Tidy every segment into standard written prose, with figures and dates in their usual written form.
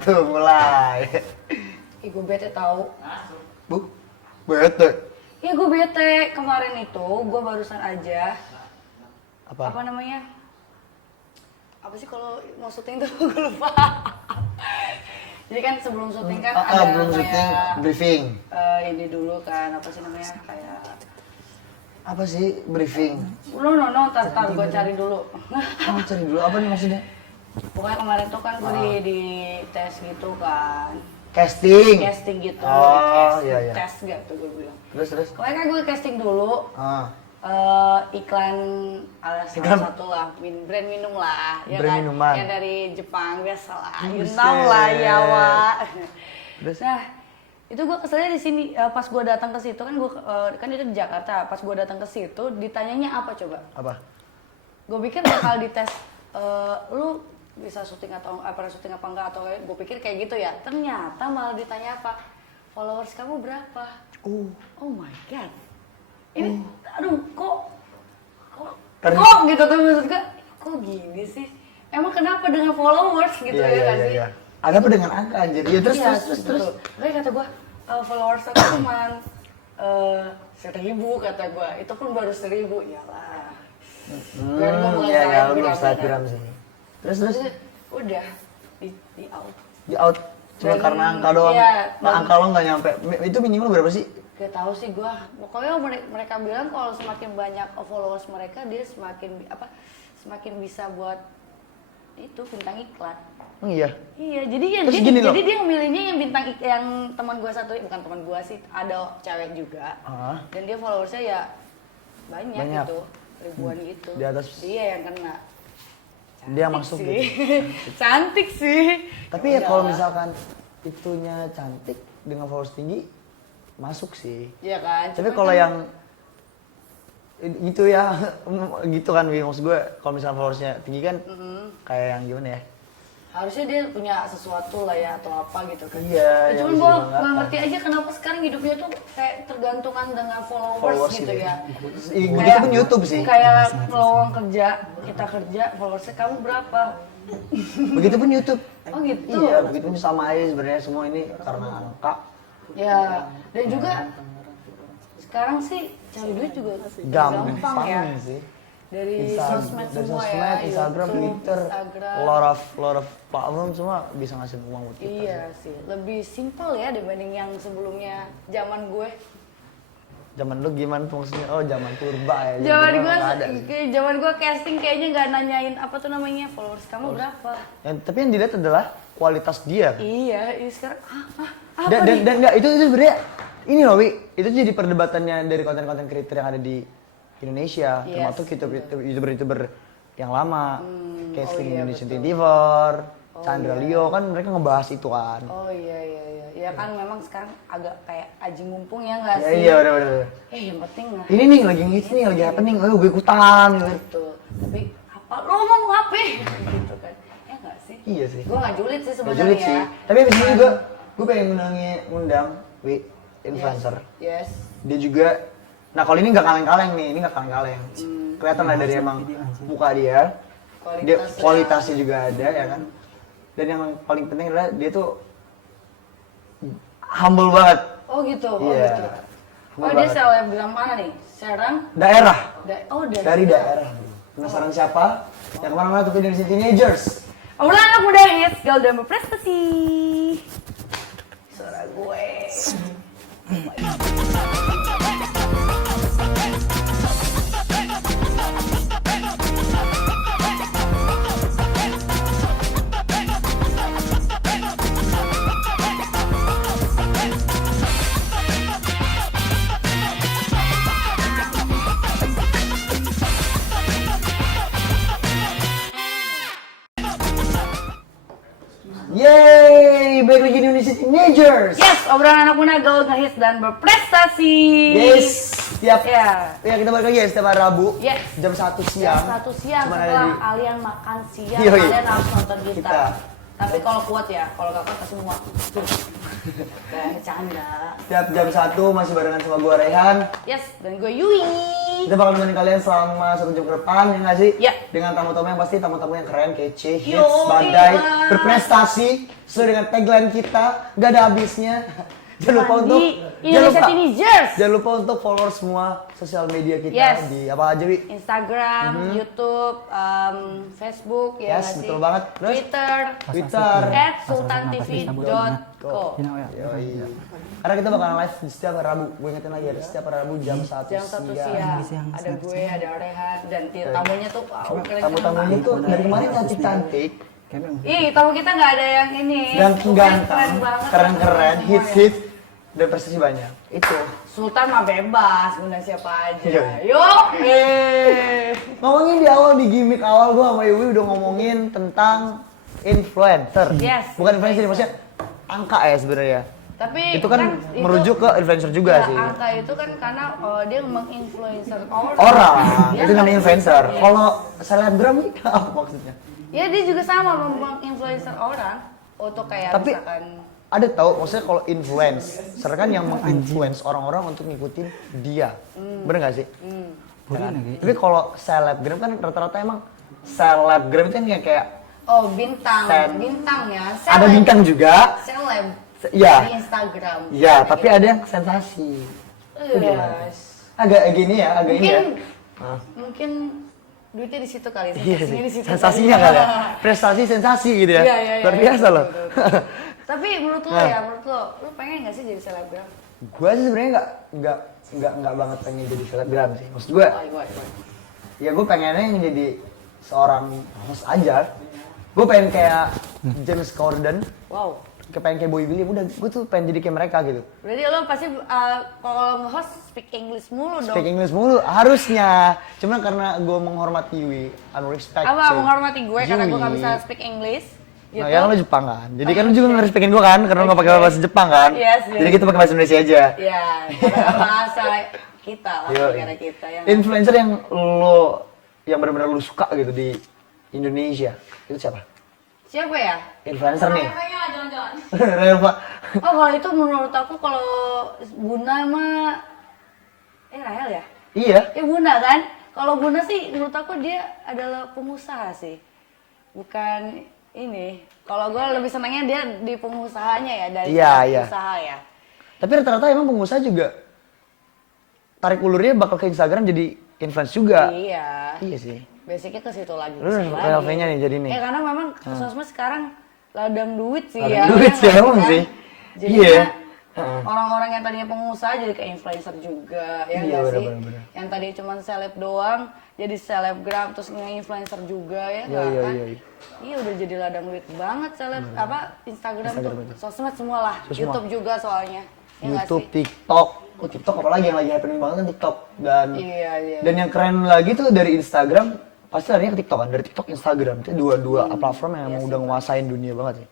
1, mulai. Ih, gue bete tau. Bu, bete. Iya gue bete, kemarin itu gue barusan aja Apa? namanya? Apa sih kalau mau syuting tuh gue lupa. Jadi kan sebelum syuting kan ada belum syuting, kayak briefing. ini dulu kan apa sih namanya kayak Apa sih briefing? no, tar gue cari dulu. Kamu cari dulu apa nih maksudnya? Pokoknya kemarin tuh kan gue di tes gitu kan. Casting. Casting gitu. Oh, iya. Tes gak tuh gue bilang. Terus. Pokoknya kan gue casting dulu. Iklan salah satu lah, brand minum lah, ya Brand kan? minuman. Yang dari Jepang biasa lah, you Buset. know lah ya Wak. Terus? Nah, itu gue keselnya di sini pas gue datang ke situ kan gue kan itu di Jakarta, pas gue datang ke situ ditanyanya apa coba? Apa? Gue pikir bakal dites lu bisa syuting atau pernah syuting apa enggak atau gue pikir kayak gitu ya. Ternyata malah ditanya apa? Followers kamu berapa? Oh my god. Ini aduh kok gitu tuh maksud gue. Kok gini sih? Emang kenapa dengan followers gitu ya kan sih? Ada apa dengan angka anjir? Iya terus. Kayak kata gue followers aku cuma 1.000 kata gue. Itu pun baru 1.000 ya lah. Iya, lu belum Instagram sih. Terus. Udah di out. Di out cuma karena angka doang. Iya, Nah, angka lo nggak nyampe. Itu minimal berapa sih? Gak tahu sih gue. Pokoknya mereka bilang kalau semakin banyak followers mereka dia semakin bisa buat itu bintang iklan. Oh iya. Iya, jadi ya Terus gini loh. jadi dia milihnya yang bintang yang teman gue satu, bukan teman gue sih, ada cewek juga. Dan dia followersnya ya banyak. Gitu, ribuan gitu. Di atas. Dia yang kena. Cantik Dia masuk sih. gitu. Cantik sih. Tapi ya kalau misalkan itunya cantik dengan followers tinggi masuk sih. Iya kan. Tapi kalau yang gitu ya, gitu kan, maksud gue kalau misalnya followersnya tinggi kan kayak yang gimana ya? Harusnya dia punya sesuatu lah ya atau apa gitu kan. Iya. Cuman gue nggak ngerti aja kenapa sekarang hidupnya tuh kayak tergantungan dengan followers gitu ya. Gitu pun YouTube sih. Kayak peluang kerja, kita kerja followersnya kamu berapa? Begitupun YouTube. Oh gitu. Iya, begitupun sama aja sebenarnya semua ini karena angka. Ya, dan juga sekarang sih cari duit juga gampang ya. Sih. Dari sosmed semua ya, Instagram, YouTube, Twitter, Instagram. lot of platform semua bisa ngasih uang buat kita. Iya sih, lebih simple ya dibanding yang sebelumnya zaman gue. Zaman lu gimana tuh maksudnya? Oh, zaman purba ya. Zaman gue casting kayaknya nggak nanyain apa tuh namanya followers kamu berapa. Tapi yang dilihat adalah kualitas dia. Iya, sekarang apa dan enggak itu sebenarnya ini loh Wi, itu jadi perdebatannya dari konten-konten creator yang ada di Indonesia, termasuk youtuber yang lama, casting Indonesian 24, Chandra Leo kan mereka ngebahas itu kan. Oh iya. Ya kan memang sekarang agak kayak aji mumpung ya nggak sih? Iya benar. Yang penting lah. Ini nih lagi ngehits nih, lagi happening, gue ikutan gitu. Betul. Tapi apa lo ngomong apa? Gitu kan. Ya nggak sih? Iya sih. Gue nggak julid sih sebenarnya. Julid sih. Tapi abis ini gue pengen ngundang Wi, influencer. Yes. Dia juga. Nah kalau ini nggak kaleng-kaleng nih, ini nggak kaleng-kaleng. Kelihatan lah dari emang muka dia. Kualitasnya juga ada ya kan. Dan yang paling penting adalah dia tuh humble banget. Oh gitu. Iya. Oh dia selebgram mana nih? Serang? Daerah. Dari daerah. Penasaran siapa? Yang kemana-mana tuh Indonesian Teenagers. Obrolan anak muda hits, gaul dan berprestasi. Suara gue. Yeay, balik lagi di Indonesian Teenagers. Yes, obrolan anak muda gaul ngehits dan berprestasi. Yes, ya kita balik lagi ya setiap hari Rabu. Yes. Jam 1 siang. Jam 1 siang setelah kalian makan siang, Yoi. kalian harus nonton kita. Tapi kalau kuat ya, kalau gak kuat pasti muak. Kayak bercanda. Setiap jam 1 masih barengan sama gua Rehan. Yes, dan gue Yui. Kita bakal nemenin kalian selama 1 jam ke depan, ya nggak sih? Ya. Dengan tamu-tamu yang pasti tamu-tamu yang keren, kece, hits, Yo, badai, iya. berprestasi sesuai dengan tagline kita, nggak ada habisnya. Jangan lupa untuk Indonesia Teenagers. Jangan lupa untuk follow semua sosial media kita Yes. di apa aja, Wi? Instagram, YouTube, Facebook, ya Yes, nggak betul sih? banget. Terus? Twitter, Twitter. @sultantv.co. Yoi. Karena kita bakalan live di setiap Rabu. Gue ingetin lagi ada setiap Rabu jam 1 Jam 1 siang. Ada gue, ada Rehan, dan tamunya tuh keren. Tamu-tamunya tuh dari kemarin cantik-cantik. Ih, tamu kita nggak ada yang ini. Ganteng-ganteng, Keren banget. keren-keren, Semua ya. hits-hits, dan prestasi banyak. Itu. Sultan mah bebas, undang siapa aja. Iya. Yuk. Ngomongin di awal, di gimmick awal gue sama Iwi udah ngomongin tentang influencer. Yes. Bukan influencer, maksudnya angka ya sebenarnya. Tapi Itu kan merujuk ke influencer juga ya, sih. angka itu kan karena dia menginfluencer orang. Orang, Iya itu kan? namanya influencer. Iya. Kalau selebgram ini apa maksudnya? Ya dia juga sama menginfluencer orang untuk kayak Tapi misalkan ada tahu maksudnya kalau influencer kan yang menginfluence orang-orang untuk ngikutin dia. Bener gak sih? Ya kan? Tapi kalau selebgram kan rata-rata emang selebgram itu kan kayak bintang, bintang ya. ada bintang juga. Seleb. Iya. Di Instagram. Ya, tapi ada yang sensasi. Yes. Agak gini ya, agak ini ya. Mungkin duitnya di situ kali. Iya sih, Sensasinya di situ. sensasinya kali ya. Prestasi sensasi gitu ya. Iya, iya, Luar iya, biasa loh. Tapi menurut lo ya, menurut lo pengen nggak sih jadi selebgram? Gue sih sebenarnya nggak banget pengen jadi selebgram sih. Maksud gue, ya gue pengennya yang jadi seorang host aja. Gue pengen kayak James Corden. Wow. Pengen kayak Boy William, udah gue tuh pengen jadi kayak mereka gitu. Berarti lo pasti kalau nge-host speak English mulu dong. Speak English mulu, harusnya. Cuma karena gue menghormati Yui, I'm respect. Apa so, menghormati gue karena gue Yui. nggak bisa speak English? Gitu. Nah, yang lo Jepang kan, jadi kan lo juga nge-respectin gue kan, karena lo nggak pakai bahasa Jepang kan. Yes, Jadi kita pakai bahasa Indonesia aja. Ya, karena bahasa kita lah, Yoi. negara kita yang Influencer yang benar-benar lo suka gitu di Indonesia, itu siapa? siapa ya? Influencer nih. Kayaknya jangan-jangan. Reva. Oh kalau itu menurut aku kalau Buna mah Rahel ya? Iya. Ya Buna kan? Kalau Buna sih menurut aku dia adalah pengusaha sih. Bukan ini. Kalau gue lebih senangnya dia di pengusahanya ya dari Iya. usaha ya. Tapi rata-rata emang pengusaha juga tarik ulurnya bakal ke Instagram jadi influence juga. Iya. Iya sih. Basicnya ke situ lagi. Lu relevanya nih jadi nih. Ya karena memang sosmed sekarang ladang duit sih Ladang ya. duit sih, nggak emang kan? sih. Jadi Iya. orang-orang yang tadinya pengusaha jadi kayak influencer juga, ya Iya, nggak sih? bener-bener. Yang tadi cuma seleb doang, jadi selebgram terus nge-influencer juga ya nggak Iya, kan? iya. Iya udah jadi ladang duit banget seleb apa Instagram tuh, itu. sosmed semua lah, Semua. YouTube juga soalnya. Ya nggak YouTube, sih? TikTok. Oh, TikTok apalagi yang lagi happening banget kan TikTok. Iya. Dan yang keren lagi tuh dari Instagram, pasti larinya ke TikTok kan. Dari TikTok Instagram itu dua platform yang emang udah nguasain dunia banget sih.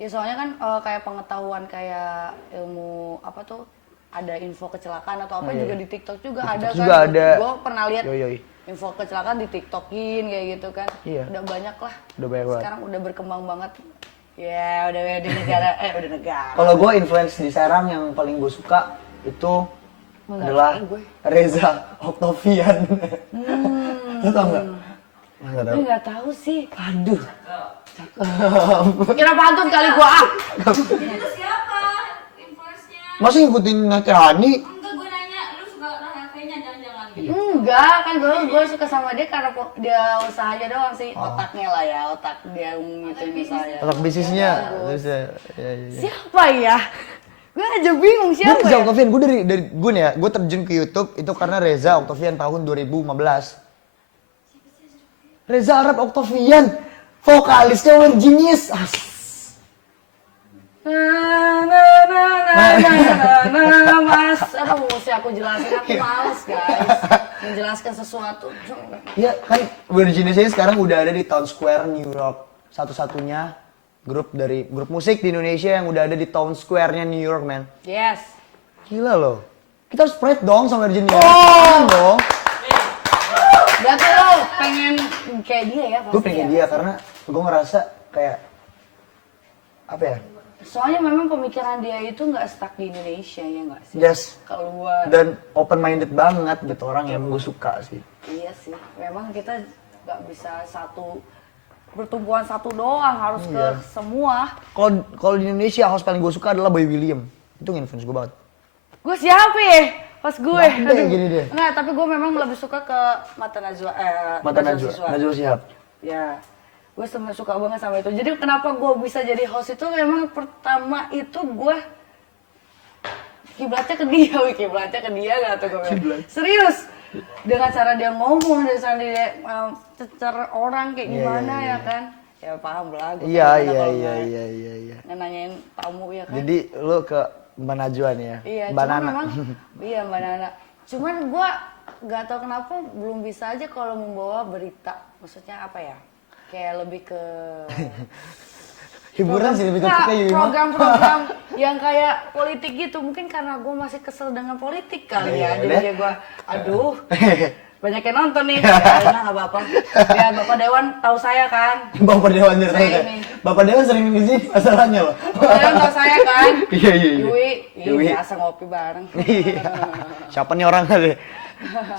Ya soalnya kan kayak pengetahuan kayak ilmu apa tuh ada info kecelakaan atau apa juga di TikTok juga ada TikTok kan. juga ada. Gue pernah lihat Yoi. info kecelakaan di TikTokin kayak gitu kan. Iya. Udah banyak lah. Udah banyak banget. Sekarang udah berkembang banget. Ya udah di negara udah negara. Kalau gue influence di Serang yang paling gue suka itu adalah tahu gue. Reza Octavian. Lo tau nggak? Nggak tahu. Gue nggak tahu sih. Aduh. Kira pantun kali gua ah. Itu siapa influence-nya? Masa ngikutin Natihani? Enggak, gue nanya, lu suka Rahel kayaknya jangan-jangan gitu. Enggak, kan gue suka sama dia karena dia usahanya doang sih. Otaknya lah ya, otak dia gitu misalnya. Otak bisnisnya. Terus ya. Siapa ya? Gue aja bingung Gue siapa Reza ya? Octavian, gue dari gue nih ya, gue terjun ke YouTube itu karena Reza Octavian tahun 2015. Reza Arab Octavian, vokalisnya One Genius. Mas, apa mesti aku jelasin? Aku males guys, menjelaskan sesuatu. Iya kan, One Genius ini sekarang udah ada di Town Square New York, satu-satunya grup musik di Indonesia yang udah ada di Town Square-nya New York, man. Yes. Gila loh. Kita harus spread dong sama Virginia. Oh dong. Berarti lo pengen kayak dia ya? Gue pengen dia karena gue ngerasa kayak apa ya? Soalnya memang pemikiran dia itu nggak stuck di Indonesia ya nggak sih? Yes. Keluar. Dan open minded banget gitu orang yang gue suka sih. Iya sih. Memang kita nggak bisa bertumbuhan satu doang, harus ke semua. Kalau di Indonesia host paling gue suka adalah Boy William. Itu nge-influence gue banget. Gue siapa ya? Pas gue. Nah, deh, gini deh. Enggak, tapi gue memang lebih suka ke Mata Najwa. Najwa Shihab. Ya, gue suka banget sama itu. Jadi kenapa gue bisa jadi host itu memang pertama itu gue kiblatnya ke dia, gak tuh gue. Serius. Dengan cara dia ngomong, dengan cara dia cara orang kayak gimana ya kan? Ya paham lah. Iya. Nanyain tamu ya kan? Jadi lu ke Mbak Najwa nih ya? Iya, Mbak cuman Nana. memang, iya Mbak Nana. Cuman gue gak tau kenapa belum bisa aja kalau membawa berita. Maksudnya apa ya? Kayak lebih ke... Hiburan sih lebih topiknya ya. Program-program yang kayak politik gitu. Mungkin karena gue masih kesel dengan politik kali ya. Jadi gue, aduh, banyak yang nonton nih. Ya nggak apa-apa. Ya Bapak Dewan tahu saya kan. Bapak Dewan kan? Bapak Dewan sering kesini masalahnya loh. Bapak Dewan tahu saya kan. Iya. Yui, biasa ngopi bareng. Iya. Siapa nih orang kali?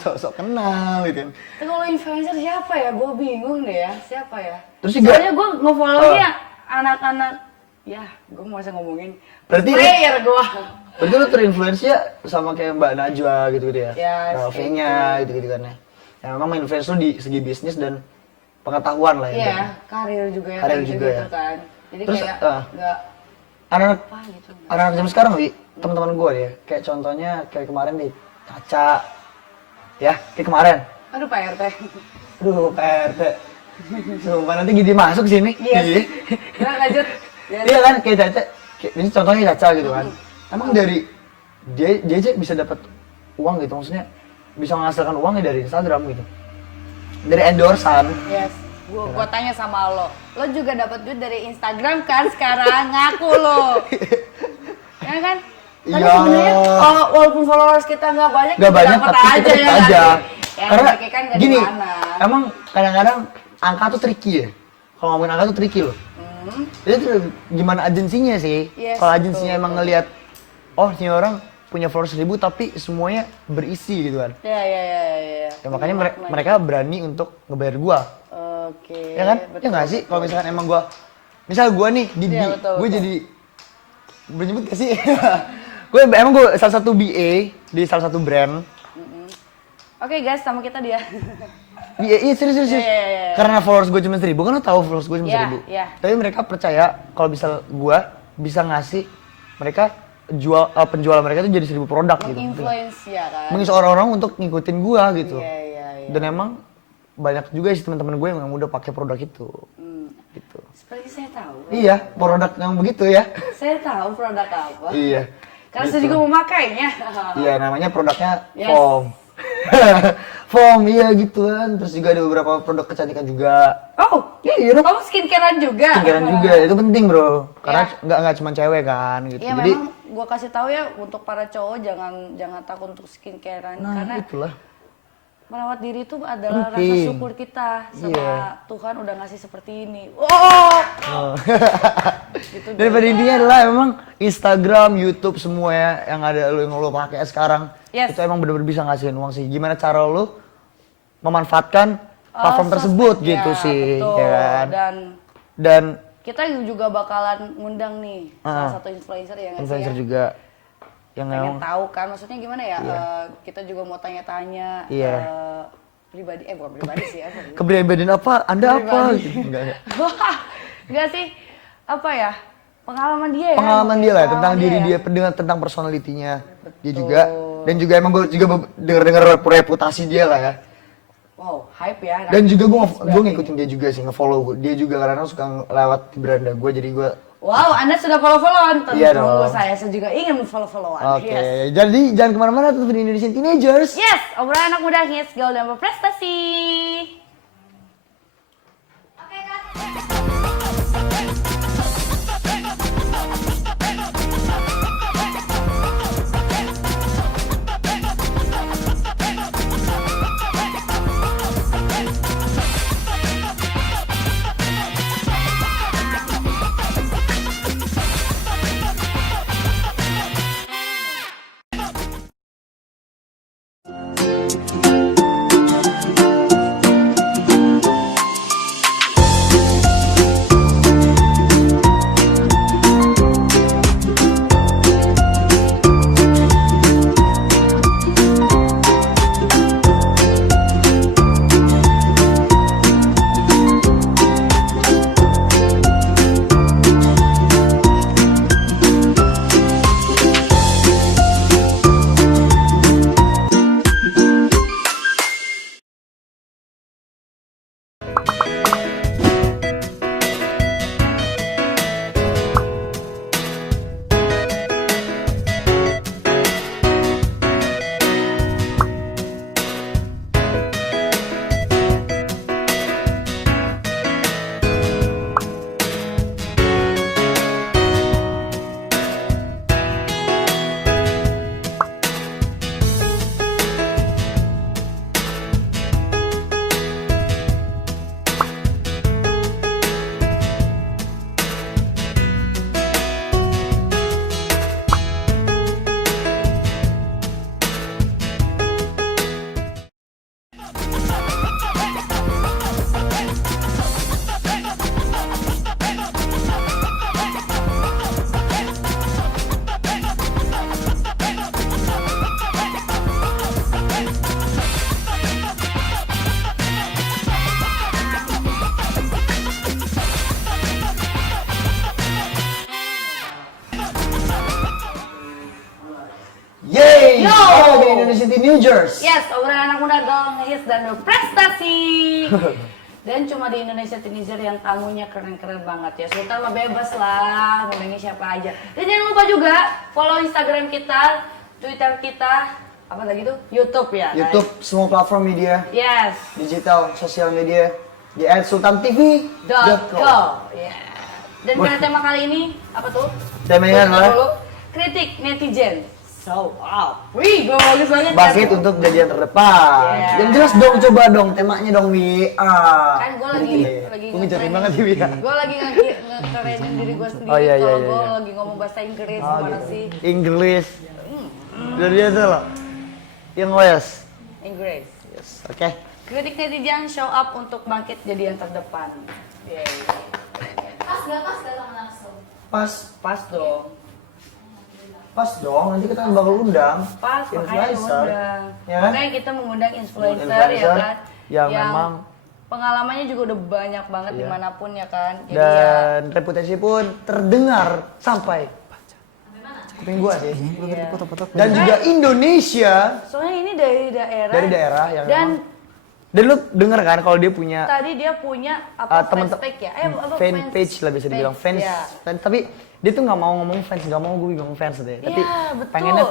Sok-sok kenal gitu kan. Tapi kalau influencer siapa ya? Gue bingung deh ya. Siapa ya? Terus juga, soalnya gue nge-follow-nya anak-anak. Ya, gue mau ngomongin. Berarti player gue. berarti lu terinfluence-nya sama kayak Mbak Najwa gitu-gitu ya? Yes, Ralphie-nya gitu-gitu kan ya? Ya memang influence lu di segi bisnis dan pengetahuan lah ya. Iya, karir juga ya. Karir kayak juga gitu ya. kan. Jadi Terus, kayak nggak Anak-anak apa gitu. anak-anak zaman sekarang, Wi, teman-teman gue ya, kayak contohnya kayak kemarin di Caca, ya, kayak kemarin. Aduh Pak RT. Aduh, PRT. Sumpah nanti gini masuk sini. Iya. Kita lanjut. Iya kan, kayak Caca, ini contohnya Caca gitu kan. Emang dari dia aja bisa dapat uang gitu, maksudnya bisa menghasilkan uangnya dari Instagram gitu. Dari endorsan. Yes. Gua tanya sama lo. Lo juga dapat duit dari Instagram kan sekarang? Ngaku lo. Ya kan? Tapi Iya. sebenarnya walaupun followers kita nggak banyak, Gak banyak dapat tapi aja tetep ya. aja. Ya, Karena kan nggak gini, dimana. emang kadang-kadang angka tuh tricky ya. Kalau ngomongin angka tuh tricky loh. Jadi tuh gimana agensinya sih? Yes, Kalau agensinya betul, emang ngelihat, oh ini orang punya followers 1000 tapi semuanya berisi gitu kan. Ya. Ya makanya mereka berani untuk ngebayar gua. Oke. Ya kan? Betul, Ya nggak sih? Kalau misalkan emang gua, misal gua nih di Iya, betul, gue betul. jadi boleh nyebut gak sih? gue salah satu BA di salah satu brand. Oke guys, sama kita dia. Iya serius. Iya. Karena followers gue cuma 1000, kan lo tahu followers gue cuma Iya, 1000. iya. Tapi mereka percaya kalau bisa gue bisa ngasih mereka penjual mereka itu jadi 1000 produk gitu. Influence ya kan. Mengisi orang-orang untuk ngikutin gue gitu. Iya. Dan emang banyak juga sih teman-teman gue yang udah pakai produk itu. Gitu. Seperti saya tahu. Iya, produk yang begitu ya. Saya tahu produk apa. Iya. Karena saya Gitu. juga memakainya. Iya, namanya produknya Yes. foam. Foam, iya gituan. Terus juga ada beberapa produk kecantikan juga. Oh, Iya dong. kamu skincarean juga? Skincare juga, itu penting bro. Karena nggak cuma cewek kan gitu. Iya Jadi, memang gua kasih tahu ya untuk para cowok jangan takut untuk skincarean nah karena itulah. merawat diri itu adalah rasa Penting. syukur kita sama Iya. Tuhan udah ngasih seperti ini. Oh. Gitu Daripada intinya adalah memang Instagram, YouTube semua ya yang ada yang lo pakai sekarang. Yes. Itu emang bener-bener bisa ngasihin uang sih. Gimana cara lo memanfaatkan platform sosmed, tersebut ya, gitu sih, betul. ya kan? Dan kita juga bakalan ngundang nih salah satu influencer ya nggak sih influencer ya? juga yang Pengen memang tahu kan maksudnya gimana ya? Kita juga mau tanya-tanya Iya. pribadi, bukan pribadi sih apa? kepribadian apa? Anda apa? Pribadi. Gitu. Enggak. Enggak sih, apa ya? Pengalaman dia ya. Pengalaman dia lah tentang Pengalaman diri dia, dengan tentang personalitinya dia juga, dan juga emang gue juga dengar reputasi dia lah ya. Wow, hype ya. Dan juga gue ngikutin dia juga sih, nge-follow dia juga karena suka lewat di beranda gue, jadi gue Wow, Anda sudah follow-followan? Tentu Iya dong. saya juga ingin follow-followan. Oke, Yes. jadi jangan kemana-mana, tetap di Indonesian Teenagers. Yes, obrolan anak muda hits, gaul dan berprestasi. Oke Kak. Changers. Yes, obrolan anak muda gaul ngehits dan berprestasi. Dan cuma di Indonesia Teenager yang tamunya keren-keren banget ya. Sultan mah bebas lah, ngomongin siapa aja. Dan jangan lupa juga follow Instagram kita, Twitter kita, apa lagi tuh? YouTube ya. YouTube, semua platform media, Yes. digital, sosial media di @sultantv.com. Yeah. Dan pada tema kali ini apa tuh? Temanya Buat adalah dulu, kritik netizen. So up. Wih, gue bagus banget. bangkit kan? untuk jadi yang terdepan. Yeah. Yang jelas dong, coba dong temanya dong Wi. Kan gue lagi Gue ngejarin banget ya Wi. Gue lagi ngekerenin diri gue sendiri. Oh, iya, iya, Kalau iya, gue iya. lagi ngomong bahasa Inggris Oh, gimana gitu. sih? Inggris. Luar biasa loh. Yang les. Inggris. Yes. Oke. Kritik netizen show up untuk bangkit jadi yang terdepan. Yeay. Pas gak sama langsung? Pas dong. Pas dong, nanti kita bakal undang Pas, makanya influencer. mengundang. Ya kan? Makanya kita mengundang influencer, Influencer ya kan? yang memang pengalamannya juga udah banyak banget Iya. dimanapun ya kan. Jadi ya, dan reputasi pun terdengar sampai kuping gua sih. iya. Dan juga Indonesia Soalnya ini dari daerah. yang Dan dan lu denger kan kalau dia punya tadi dia punya apa temen fanspage ya? Apa fanpage lah bisa dibilang fans. Ya. Dan tapi dia tuh nggak mau ngomong fans, nggak mau gue bilang fans deh. Tapi Iya, betul. pengennya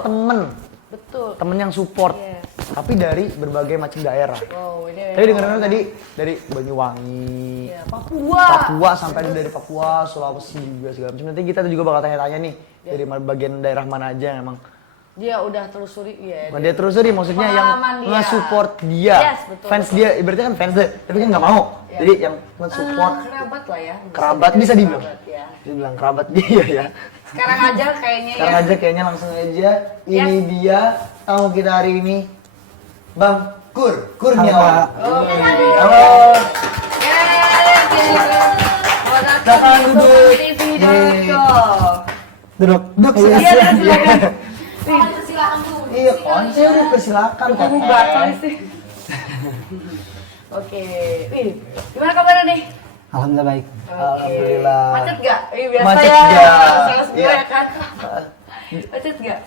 Betul. temen yang support. Yes. Tapi dari berbagai macam daerah. Wow, ini Tadi denger tadi dari Banyuwangi, ya, Papua. Papua sampai ada dari Papua, Sulawesi juga segala macam. Nanti kita juga bakal tanya-tanya nih dari bagian daerah mana aja yang emang. Dia udah telusuri ya. Nah, dia telusuri maksudnya yang Pengalaman dia. nge-support dia. Yes, betul, Fans betul. dia, ibaratnya kan fans dia, tapi kan nggak mau. Ya. Jadi yang nge-support Kerabat lah ya. kerabat bisa dibilang. Kerabat, ya. Dia bilang kerabat dia ya. Sekarang aja kayaknya Sekarang ya. aja kayaknya langsung aja. Ini dia tamu kita hari ini. Bang Kurniawan. Halo. Silakan duduk. Duduk. Duduk Iya, silakan. silakan. Silakan dulu. Iya, konser udah persilakan Kok gue batal sih? Oke, wih, gimana kabarnya nih? Alhamdulillah baik. Alhamdulillah. Macet gak? Biasa Macet ya, nggak? salah semua Iya. ya kan? Macet gak?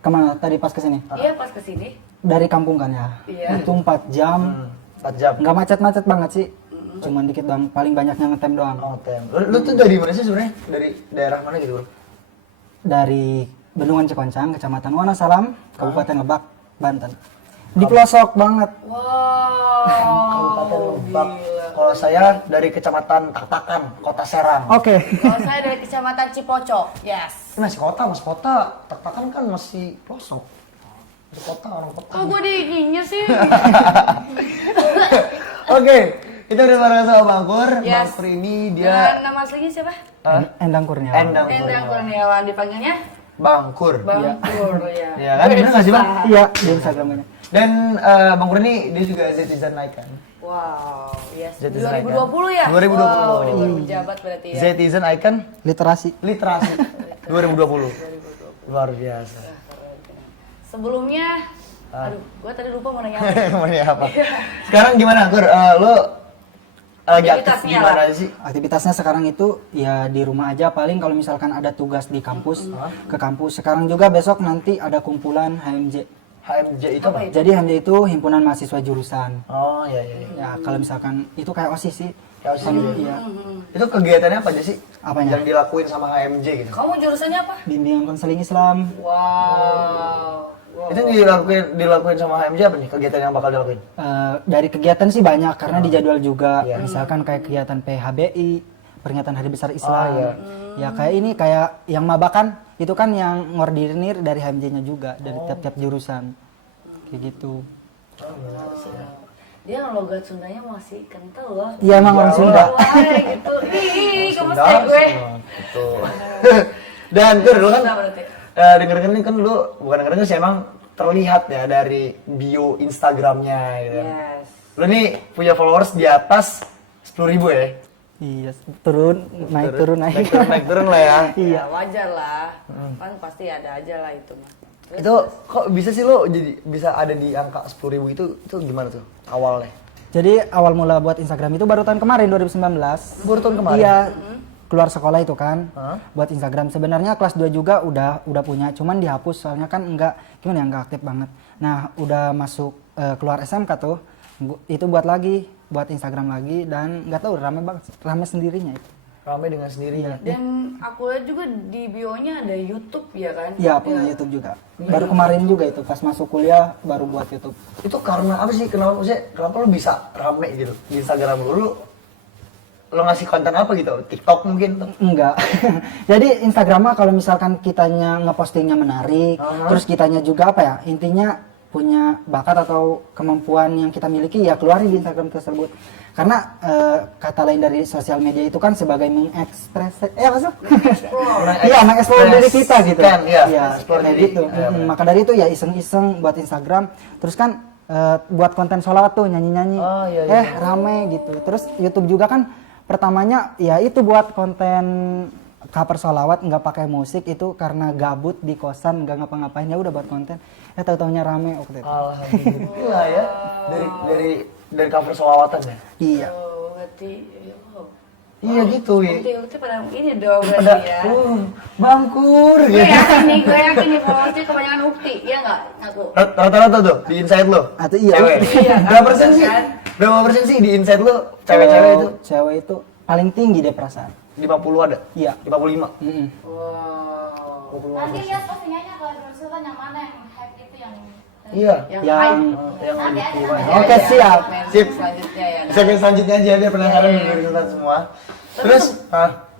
Kemana tadi pas kesini? Iya pas kesini. Dari kampung kan ya? Iya. Itu 4 jam. 4 jam. Nggak macet-macet banget sih. Cuman dikit doang, paling banyaknya ngetem doang. Oh, tem. Lu tuh dari mana sih sebenarnya? Dari daerah mana gitu, Bro? Dari Bendungan Cikoncang, Kecamatan Wonosalam, Kabupaten Lebak, Banten. Di pelosok banget. Kabupaten Wow, Lebak. gila. Kalau saya dari Kecamatan Tatakan, Kota Serang. Oke. Kalau saya dari Kecamatan Cipocok, yes. Ini masih kota, Mas kota. Tatakan kan masih pelosok. Masih kota, orang kota. Kok gue diinginnya sih? Oke, kita udah bareng sama Bang Kur. Bang Yes. Kur ini Dengan dia nama aslinya siapa? Endang Kurniawan. Endang Endang Kurniawan. Kurniawan, dipanggilnya Bang Kur. Bang Kur ya. Iya kan, bener nggak sih, Bang? Iya, di Instagramnya. Dan Bang Kur ini dia juga Zetizen Icon. Wow, yes. Zetizen 2020 ya? 2020. Wow, ini baru menjabat berarti ya. Zetizen Icon Literasi. Literasi 2020. Luar biasa. Sebelumnya, aduh, gue tadi lupa mau nanya apa. Mau nanya apa? Sekarang gimana, Kur? Lo lagi aktif Aktivitasnya gimana lah. sih? Aktivitasnya sekarang itu ya di rumah aja, paling kalau misalkan ada tugas di kampus, ke kampus. Sekarang juga besok nanti ada kumpulan HMJ. HMJ itu apa? Jadi HMJ itu himpunan mahasiswa jurusan. Oh iya iya. Ya kalau misalkan itu kayak OSIS sih. Kayak OSIS Paling- gitu. Iya. Itu kegiatannya apa aja sih? Apanya? Yang dilakuin sama HMJ gitu. Kamu jurusannya apa? Bimbingan konseling Islam. Wow. Itu dilakuin sama HMJ apa nih kegiatan yang bakal dilakuin? Dari kegiatan sih banyak karena dijadwal juga. Iya. Misalkan kayak kegiatan PHBI, peringatan Hari Besar Islam. iya. Ya kayak ini kayak yang mabakan itu kan yang ngordinir dari HMJ-nya juga dari tiap-tiap jurusan. Kayak gitu. Dia logat Sundanya masih kental loh. Iya emang orang Ya Sunda. Wah, gitu. Ih, gemes deh gue. Gitu. Dan Kur, lu kan Sunda berarti. denger-denger nih kan lu bukan denger sih emang terlihat ya dari bio Instagramnya gitu. Yes. Lu nih punya followers di atas 10.000 ya? Iya, turun, naik turun, naik. Naik turun lah ya. Iya, wajar lah. Kan pasti ada aja lah itu mah. Terus, Itu kok bisa sih lo jadi bisa ada di angka 10.000 itu gimana tuh awalnya? Jadi awal mula buat Instagram itu baru tahun kemarin 2019. Baru tahun kemarin? Iya, keluar sekolah itu kan. Hah? Buat Instagram sebenarnya kelas 2 juga udah punya, cuman dihapus soalnya kan enggak gimana ya enggak aktif banget. Nah udah masuk keluar SMK tuh, itu buat Instagram lagi dan nggak tahu rame banget, rame sendirinya itu. Rame dengan sendirinya. Dan aku lihat juga di bio-nya ada YouTube ya kan? Iya punya YouTube juga. Baru kemarin juga itu pas masuk kuliah baru buat YouTube. Itu karena apa sih? Kenapa lu bisa rame gitu di Instagram lu? Lu ngasih konten apa gitu? TikTok mungkin? Enggak. Jadi Instagram mah kalau misalkan kitanya ngepostingnya menarik, terus kitanya juga apa ya? Intinya punya bakat atau kemampuan yang kita miliki ya keluarin di Instagram tersebut. Karena kata lain dari sosial media itu kan sebagai mengekspres apa sih? Iya, mengeksplor diri kita gitu. Iya, kayak gitu. Maka dari itu ya iseng-iseng buat Instagram. Terus kan buat konten sholawat tuh nyanyi-nyanyi. Rame gitu. Terus YouTube juga kan pertamanya ya itu buat konten cover sholawat nggak pakai musik itu karena gabut di kosan nggak ngapa-ngapain ya udah buat konten ya tahu-taunya rame waktu itu. Alhamdulillah ya dari cover sholawatan ya. Iya. Oh, berarti Iya gitu ya. Bukti pada ini dong berarti ya. Bangkur Gue gitu. yakin nih followersnya kebanyakan Ukti, iya nggak? Aku. Rata-rata tuh di inside lo. Atau iya. Cewek. Iya, Berapa persen sih? kan? Berapa persen sih di inside lo cewek-cewek itu? Cewek itu paling tinggi deh perasaan. 50 ada? Iya. 55. Wow. Nanti lihat postingannya kalau kan yang mana yang hype itu yang Iya. Yang Yang Nanti gitu. ada. Oke, siap. Sip. Selanjutnya ya. Segmen selanjutnya aja biar penasaran dengan resultat semua. Terus,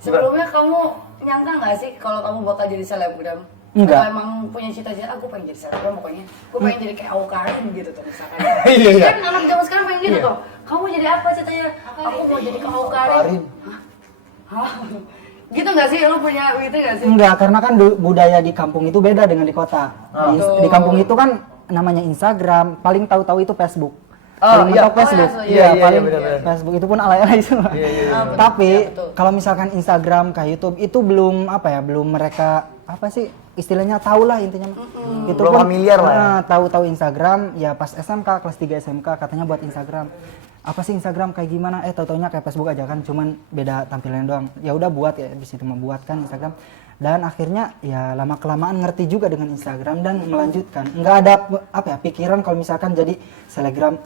Sebelumnya kamu nyangka nggak sih kalau kamu bakal jadi selebgram? Enggak. Atau emang punya cita-cita, aku pengen jadi selebgram pokoknya. Gue pengen jadi kayak Awkarin gitu tuh misalkan. Iya, iya. Kan anak zaman sekarang pengen gitu Iya. tuh. Kamu jadi apa cita-cita? Aku mau jadi kayak Awkarin. Karin. Hah? Gitu nggak sih? Lu punya gitu nggak sih? Enggak, karena kan budaya di kampung itu beda dengan di kota. Di kampung itu kan namanya Instagram, paling tahu-tahu itu Facebook. Paling iya. mentok Facebook. Iya, Paling benar-benar. Facebook itu pun alay-alay semua. betul. Tapi Iya, betul. kalau misalkan Instagram kayak YouTube itu belum apa ya, belum mereka apa sih istilahnya tahu lah intinya. Itu Belum familiar lah ya. Tahu-tahu Instagram ya pas SMK kelas 3 SMK katanya buat Instagram. Apa sih Instagram kayak gimana? Tahu-taunya kayak Facebook aja kan, cuman beda tampilannya doang. Ya udah buat ya di situ membuat kan Instagram. Dan akhirnya ya lama kelamaan ngerti juga dengan Instagram dan melanjutkan. Nggak ada apa ya pikiran kalau misalkan jadi selebgram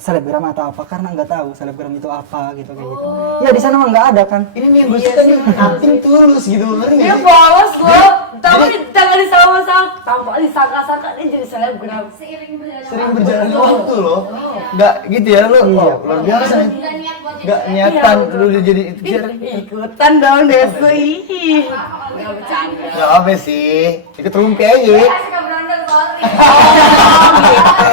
atau apa karena nggak tahu selebgram itu apa gitu kayak gitu. Ya di sana mah nggak ada kan. Ini nih yang gue suka nih, acting tulus gitu, ngerti nggak Dia sih? polos loh. Tapi jangan disangka-sangka. Tanpa disangka-sangka dia jadi selebgram. seiring berjalan Sering berjalan waktu loh. Nggak gitu ya lo, luar biasa nih. Nggak niat buat jadi Nggak niatan Iya, lu jadi itu. Ikutan dong Desu. Ih. Nggak bercanda. Nggak apa sih, ikut rumpi aja. suka berondong sorry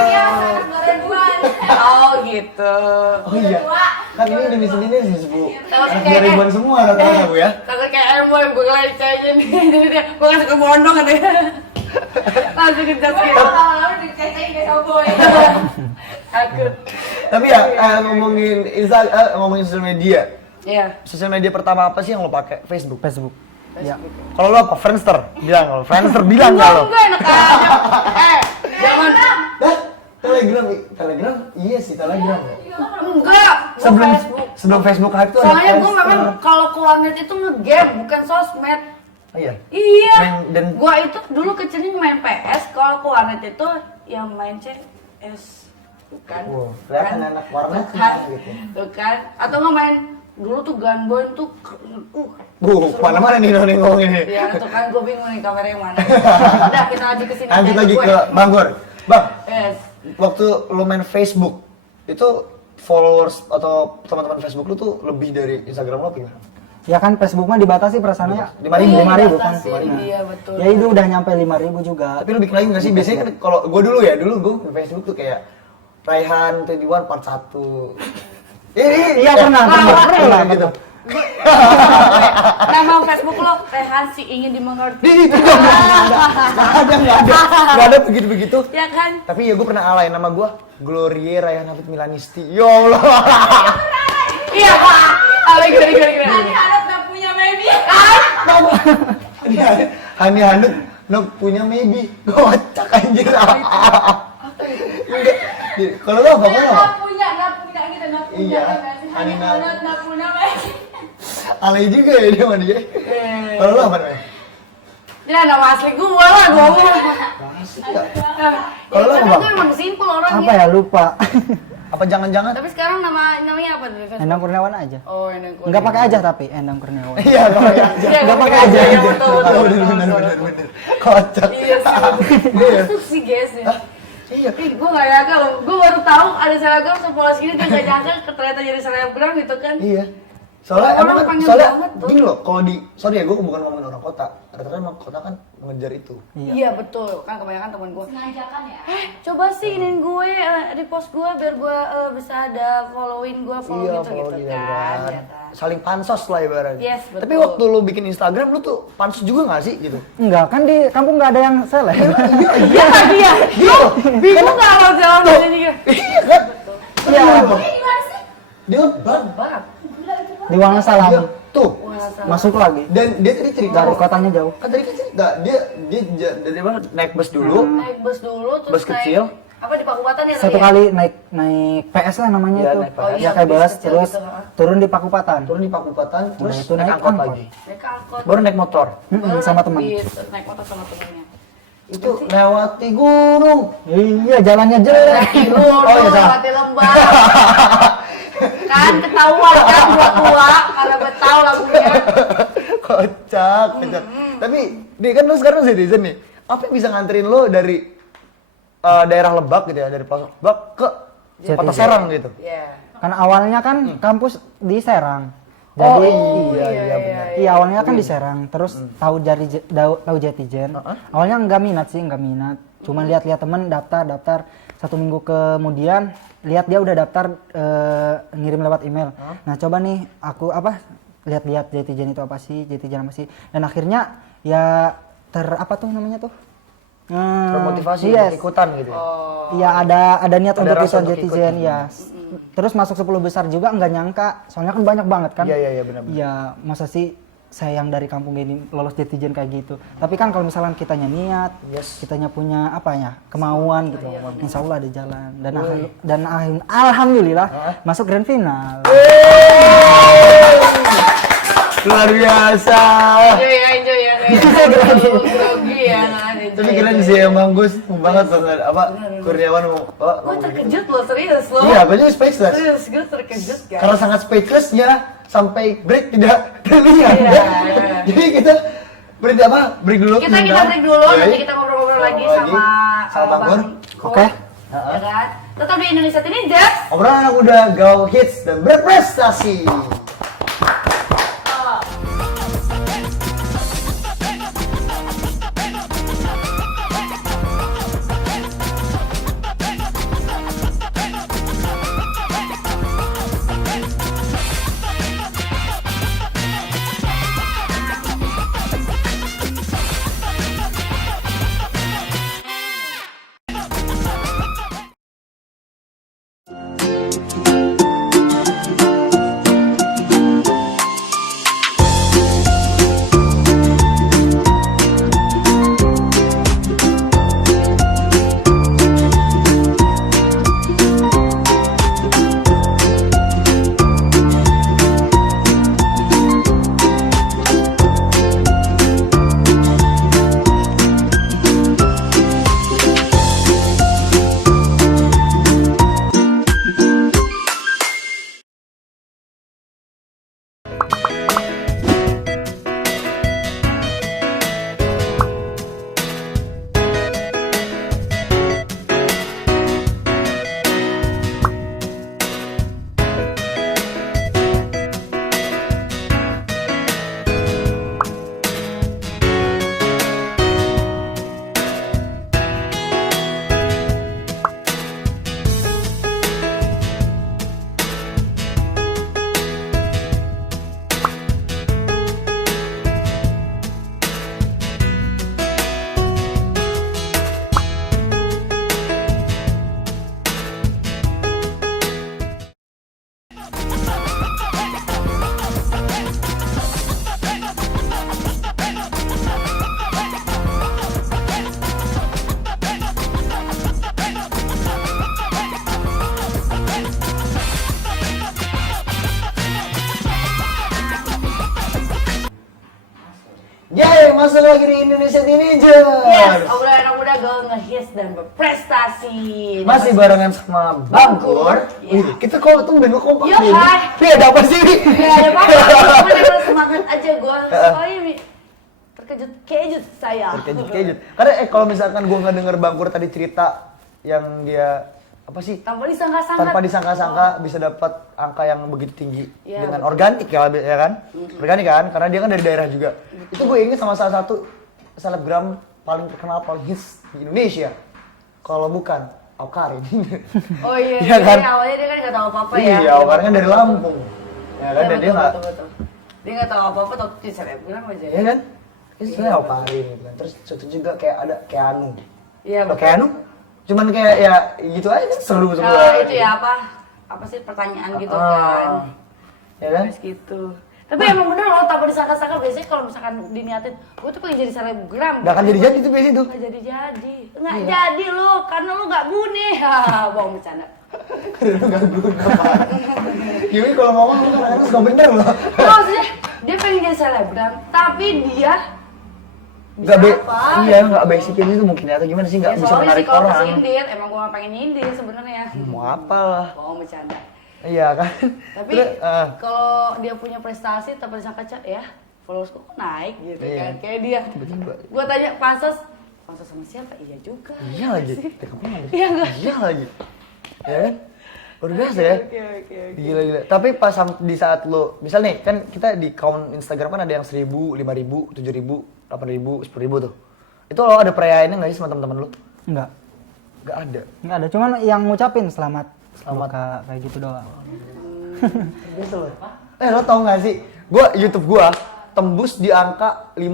iya sangat 2000-an Oh gitu. Oh iya, kan ini demi sendiri sih Bu. Kalau Anak kayak- 2000-an semua rata-rata Bu ya. Takut kayak Emboy, gue ngelecehnya nih. Jadi dia, gue ngasih ke Bondong katanya. Langsung ke jas gitu. lama-lama dicecein guys boy Takut. Tapi ya ngomongin sosial media. Iya. Sosial media pertama apa sih yang lo pakai? Facebook. Facebook. Ya. Kalau lo apa? Friendster? Bilang kalau Friendster bilang nggak lo? Enggak enak aja. Jangan. Telegram, iya sih Telegram. Ya. Enggak. Sebelum Facebook. sebelum Facebook hype tuh ada Soalnya gue Friendster. memang kalau ke warnet itu nge-game, bukan sosmed. Oh, iya. Iya. Dan Gua itu dulu kecilnya main PS, kalau ke warnet itu yang main CS. Bukan. Wow, kelihatan anak warnet Bukan. gitu. Tuh kan. Atau nggak main dulu tuh Gunboy tuh Mana-mana nih ngomongin ini. ya itu kan gue bingung nih kamera yang mana. Udah kita lanjut ke sini. Lanjut lagi Gue. ke Bang Gor. Bang, Yes. waktu lo main Facebook, itu followers atau teman-teman Facebook lu tuh lebih dari Instagram lo apa gimana? Ya kan Facebook mah dibatasi perasaannya 5.000. 5.000 kan. Dibatasi, iya betul. Ya itu udah nyampe 5.000 juga. Tapi lu bikin lagi nggak sih? Biasanya kan kalau gue dulu gue di Facebook tuh kayak Raihan 21 part 1. Iya pernah gitu. Nama Facebook lo Rehan si ingin dimengerti. Itu nggak ada begitu. Ya kan? Tapi ya gue pernah alay nama gue Glorie Raihan Hafid Milanisti. Ya Allah. Iya pak. Ale gini. nanti harap nggak punya baby Hani Hanut lo punya maybe. Kocak anjir. Enggak. Kalau lo apa? nggak punya gitu nggak punya Iya. hanya Anina. kalau nggak punya baby Alay juga ya dia mah dia. Kalau lo apa namanya? Dia Ya nama asli gua lah ngomong. Kalau lu Kan apa? gue emang simple orangnya. Apa ya lupa. Apa jangan-jangan? Tapi sekarang namanya apa di Facebook? Endang Kurniawan aja. Oh, Endang Kurniawan. Enggak pakai aja tapi Endang Kurniawan. Iya, nggak pakai aja. Iya, Nggak pakai aja. Iya, betul. Bener. Kocak. Iya sih. Masuk sih guys ya. Iya. Ih, gue gak nyangka loh. Gue baru tahu ada selebgram sepolos gini, dia gak nyangka ternyata jadi selebgram gitu kan. Iya. Soalnya Orang emang kan, pengen soalnya banget tuh. gini loh, kalau di, sorry ya gue bukan ngomongin orang kota, rata-rata emang kota kan mengejar itu. Iya betul, kan kebanyakan temen gue. Sengaja kan ya? Coba sih iniin gue, repost gue biar gue bisa ada following gue, follow gitu follow gitu dia, kan. kan. Ya kan. Saling pansos lah ibaratnya. Yes, betul. Tapi waktu lu bikin Instagram lu tuh pansos juga gak sih gitu? Enggak, kan di kampung enggak ada yang seleb. Iya kan dia, bingung gak lo jalan dari ini kan? Iya kan? Iya. Gimana sih? Dia bang. Barat. Gila itu Di Wonosalam. Iya. Tuh. Wah, salah. Masuk lagi. Dan dia tadi cerita Dari kotanya jauh. Kan tadi kan cerita dia dari mana naik bus dulu. Naik bus dulu, terus Bus kecil. apa di Pakupatan ya? Satu tadi ya? kali naik PS lah namanya Iya, itu. naik PS. Oh, iya, Ya kayak bis bus kecil terus gitu, ha. turun di Pakupatan. Turun di Pakupatan terus itu naik naik angkot angkot. lagi. Naik angkot. Baru naik motor. Baru Sama naik teman. bis, naik motor sama temennya. Itu lewati gunung. Iya, jalannya jelek. Tidur, Oh, iya, salah. lewati lembah. Kan ketahuan kan gua tua karena betau lagunya. Kocak. Tapi dia kan lu sekarang citizen nih. Apa yang bisa nganterin lo dari daerah Lebak gitu ya, dari Pelosok Lebak ke Kota Citizen. Serang gitu? Iya. Karena awalnya kan kampus di Serang. Oh, Jadi iya benar. iya awalnya kan di Serang, terus tahu Jatijen. Awalnya nggak minat. Cuma lihat-lihat temen daftar. 1 minggu kemudian lihat dia udah daftar ngirim lewat email. Nah coba nih aku lihat-lihat Jatijen itu apa sih, Jatijen apa sih. Dan akhirnya ya apa tuh namanya tuh? Termotivasi Yes. untuk ikutan gitu ya. Iya ada niat Ada untuk rasa ikut untuk Jatijen ikut. ya. Terus masuk 10 besar juga nggak nyangka, soalnya kan banyak banget kan. Iya benar. Iya, masa sih saya yang dari kampung ini lolos Jatijen kayak gitu. Tapi kan kalau misalkan kitanya niat, Yes. kitanya punya kemauan gitu, insya Allah ada jalan. Dan alhamdulillah masuk grand final. Luar biasa. Enjoy ya kayak grogi ya kan. Tapi keren sih emang Gus banget banget Kurniawan mau. Gue terkejut loh, serius loh. Iya, betul speechless. Serius, gue terkejut guys. Karena sangat speechlessnya sampai break tidak terlihat. Iya, ya. iya. Jadi kita berhenti apa? Break dulu. Kita sebentar. break dulu, Yoi. nanti kita ngobrol-ngobrol lagi sama Bang Gur. Oke. Ya kan? Tetap di Indonesia Ninjas. Obrolan anak muda gaul hits dan berprestasi. masuk lagi di Indonesia Teenager. Yes, obrolan anak muda gue ngehits dan berprestasi. Masih barengan sama Bangkur. Iya. Wih, kita kok tuh bengok kompak Yo, nih. hai. Pi, ada apa sih? Pi? Gak ada apa-apa, cuma emang semangat aja gue. Soalnya terkejut saya. Terkejut. Karena kalau misalkan gua nggak denger Bangkur tadi cerita yang dia apa sih? Tanpa disangka-sangka. Tanpa disangka-sangka bisa dapat angka yang begitu tinggi Iya, dengan betul. organik ya kan? Organik kan? Karena dia kan dari daerah juga. Itu gue inget sama salah satu selebgram paling terkenal paling hits di Indonesia. Kalau bukan Awkarin. Oh iya, Iya kan? awalnya dia kan gak tahu apa-apa ya. Iya, Awkarin kan dari Lampung. Ya kan? Dan dia nggak, betul. Dia gak tahu apa-apa, tapi di selebgram aja ya kan? Itu sebenarnya Awkarin gitu kan. Terus satu juga kayak ada Keanu. Iya, Kalau Keanu cuman kayak ya gitu aja kan seru semua. Kalau itu ya apa sih pertanyaan gitu kan. Ya kan? Terus gitu. Tapi emang bener loh, tanpa disangka-sangka biasanya kalau misalkan diniatin, gue tuh pengen jadi selebgram. Nggak akan jadi-jadi tuh biasanya tuh. Nggak jadi-jadi. Nggak jadi lo, karena lo nggak gune. Bohong bercanda. Karena lu gak guna Pak. Yui kalau ngomong lu kadang-kadang suka bener loh. Maksudnya dia pengen jadi selebgram, tapi dia Gak apa? iya nggak basicin itu mungkin atau gimana sih nggak Ya, bisa soalnya menarik sih kalau orang. kesindir, emang gue gak pengen nyindir sebenarnya. Mau apa lah? Bohong bercanda. Iya kan. Tapi Terus, kalau dia punya prestasi tanpa disangka ya followers kok naik gitu Iya. kan. Kayak dia. Tiba-tiba. Gua tanya pansos sama siapa? Iya juga. iya lagi. Tekapnya lagi. Iya nggak? Iya lagi. Ya kan? Luar biasa ya. Oke. Gila. Tapi pas di saat lo, misal nih kan kita di account Instagram kan ada yang 1000, 5000, 7000, 8000, 10000 tuh. Itu lo ada perayaannya nggak sih sama teman-teman lo? Enggak. Nggak ada. Enggak ada, cuman yang ngucapin selamat. Selamat. Kayak gitu doang. Biasa lo. Lo tau nggak sih? YouTube gua tembus di angka 50.000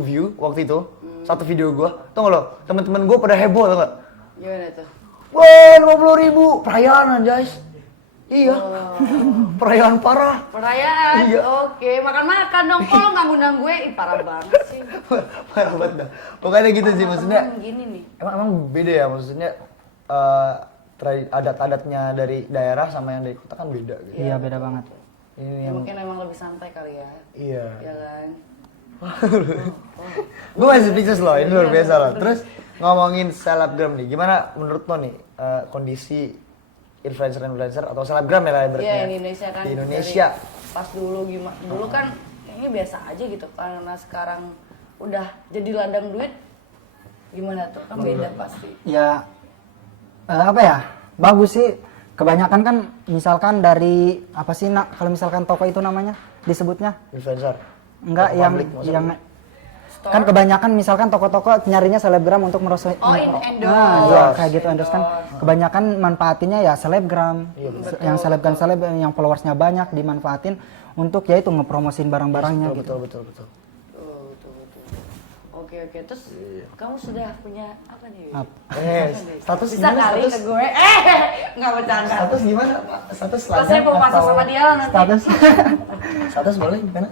view waktu itu. Satu video gua. Tau nggak lo? Teman-teman gua pada heboh tau nggak? Gimana tuh? Wah, 50.000 perayaan guys. Iya. Perayaan parah. Perayaan. Iya. Oke, makan-makan dong. Kalau nggak ngundang gue, parah banget sih. Parah banget dah. Pokoknya gitu sih maksudnya. Gini nih. Emang beda ya maksudnya adat-adatnya dari daerah sama yang dari kota kan beda gitu. Iya, beda banget. Ini Ya, yang mungkin emang lebih santai kali ya. iya. Ya kan? Gue masih speechless loh, ini luar biasa loh. Terus ngomongin selebgram nih, gimana menurut lo nih kondisi influencer atau selebgram ya lah Iya, ibaratnya di Indonesia kan. di Indonesia. Dari pas dulu gimana? Dulu kan kayaknya biasa aja gitu, karena sekarang udah jadi ladang duit. Gimana tuh? Kan beda pasti. Ya apa ya? Bagus sih. Kebanyakan kan misalkan dari apa sih nak kalau misalkan toko itu namanya disebutnya? Influencer. Enggak Toko yang publik, maksudnya. yang Store. kan kebanyakan misalkan toko-toko nyarinya selebgram untuk merosot. Oh, endorse. ya, kayak gitu endorse kan. Kebanyakan manfaatinnya ya selebgram. Yang seleb yang followersnya banyak dimanfaatin untuk ya itu ngepromosin barang-barangnya gitu. Betul. Betul. Oke. Terus kamu sudah punya apa nih? Status Bisa gimana kali status? ke gue. Nggak bercanda. Status gimana? Pak? Status Kalau saya mau masuk atau- sama dia lah nanti. Status Status boleh gimana?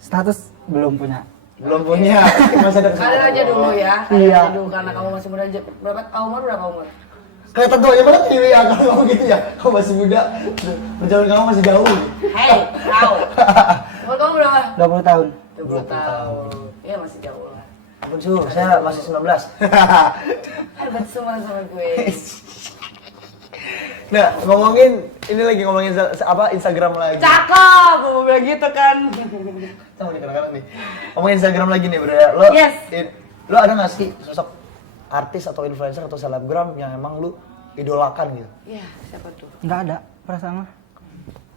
status belum punya. Belum punya. Masih ada Karir aja dulu ya. Iya. Aja dulu karena kamu masih muda. Berapa umur? Kelihatan tuanya banget Tiwi ya kalau ngomong gitu ya. Kamu masih muda. Perjalanan kamu masih jauh. Hei, kau. Umur kamu berapa? 20 tahun. 20 tahun. Iya masih jauh lah. Ampun Su, saya masih 19. Hebat semua sama gue. Nah, ngomongin Instagram lagi. Cakep, mau bilang gitu kan. Sama nih kadang-kadang nih. Ngomongin Instagram lagi nih, Bro ya. Lo Yes. Lo ada nggak sih sosok artis atau influencer atau selebgram yang emang lu idolakan gitu? Iya, siapa tuh? Enggak ada perasaan mah.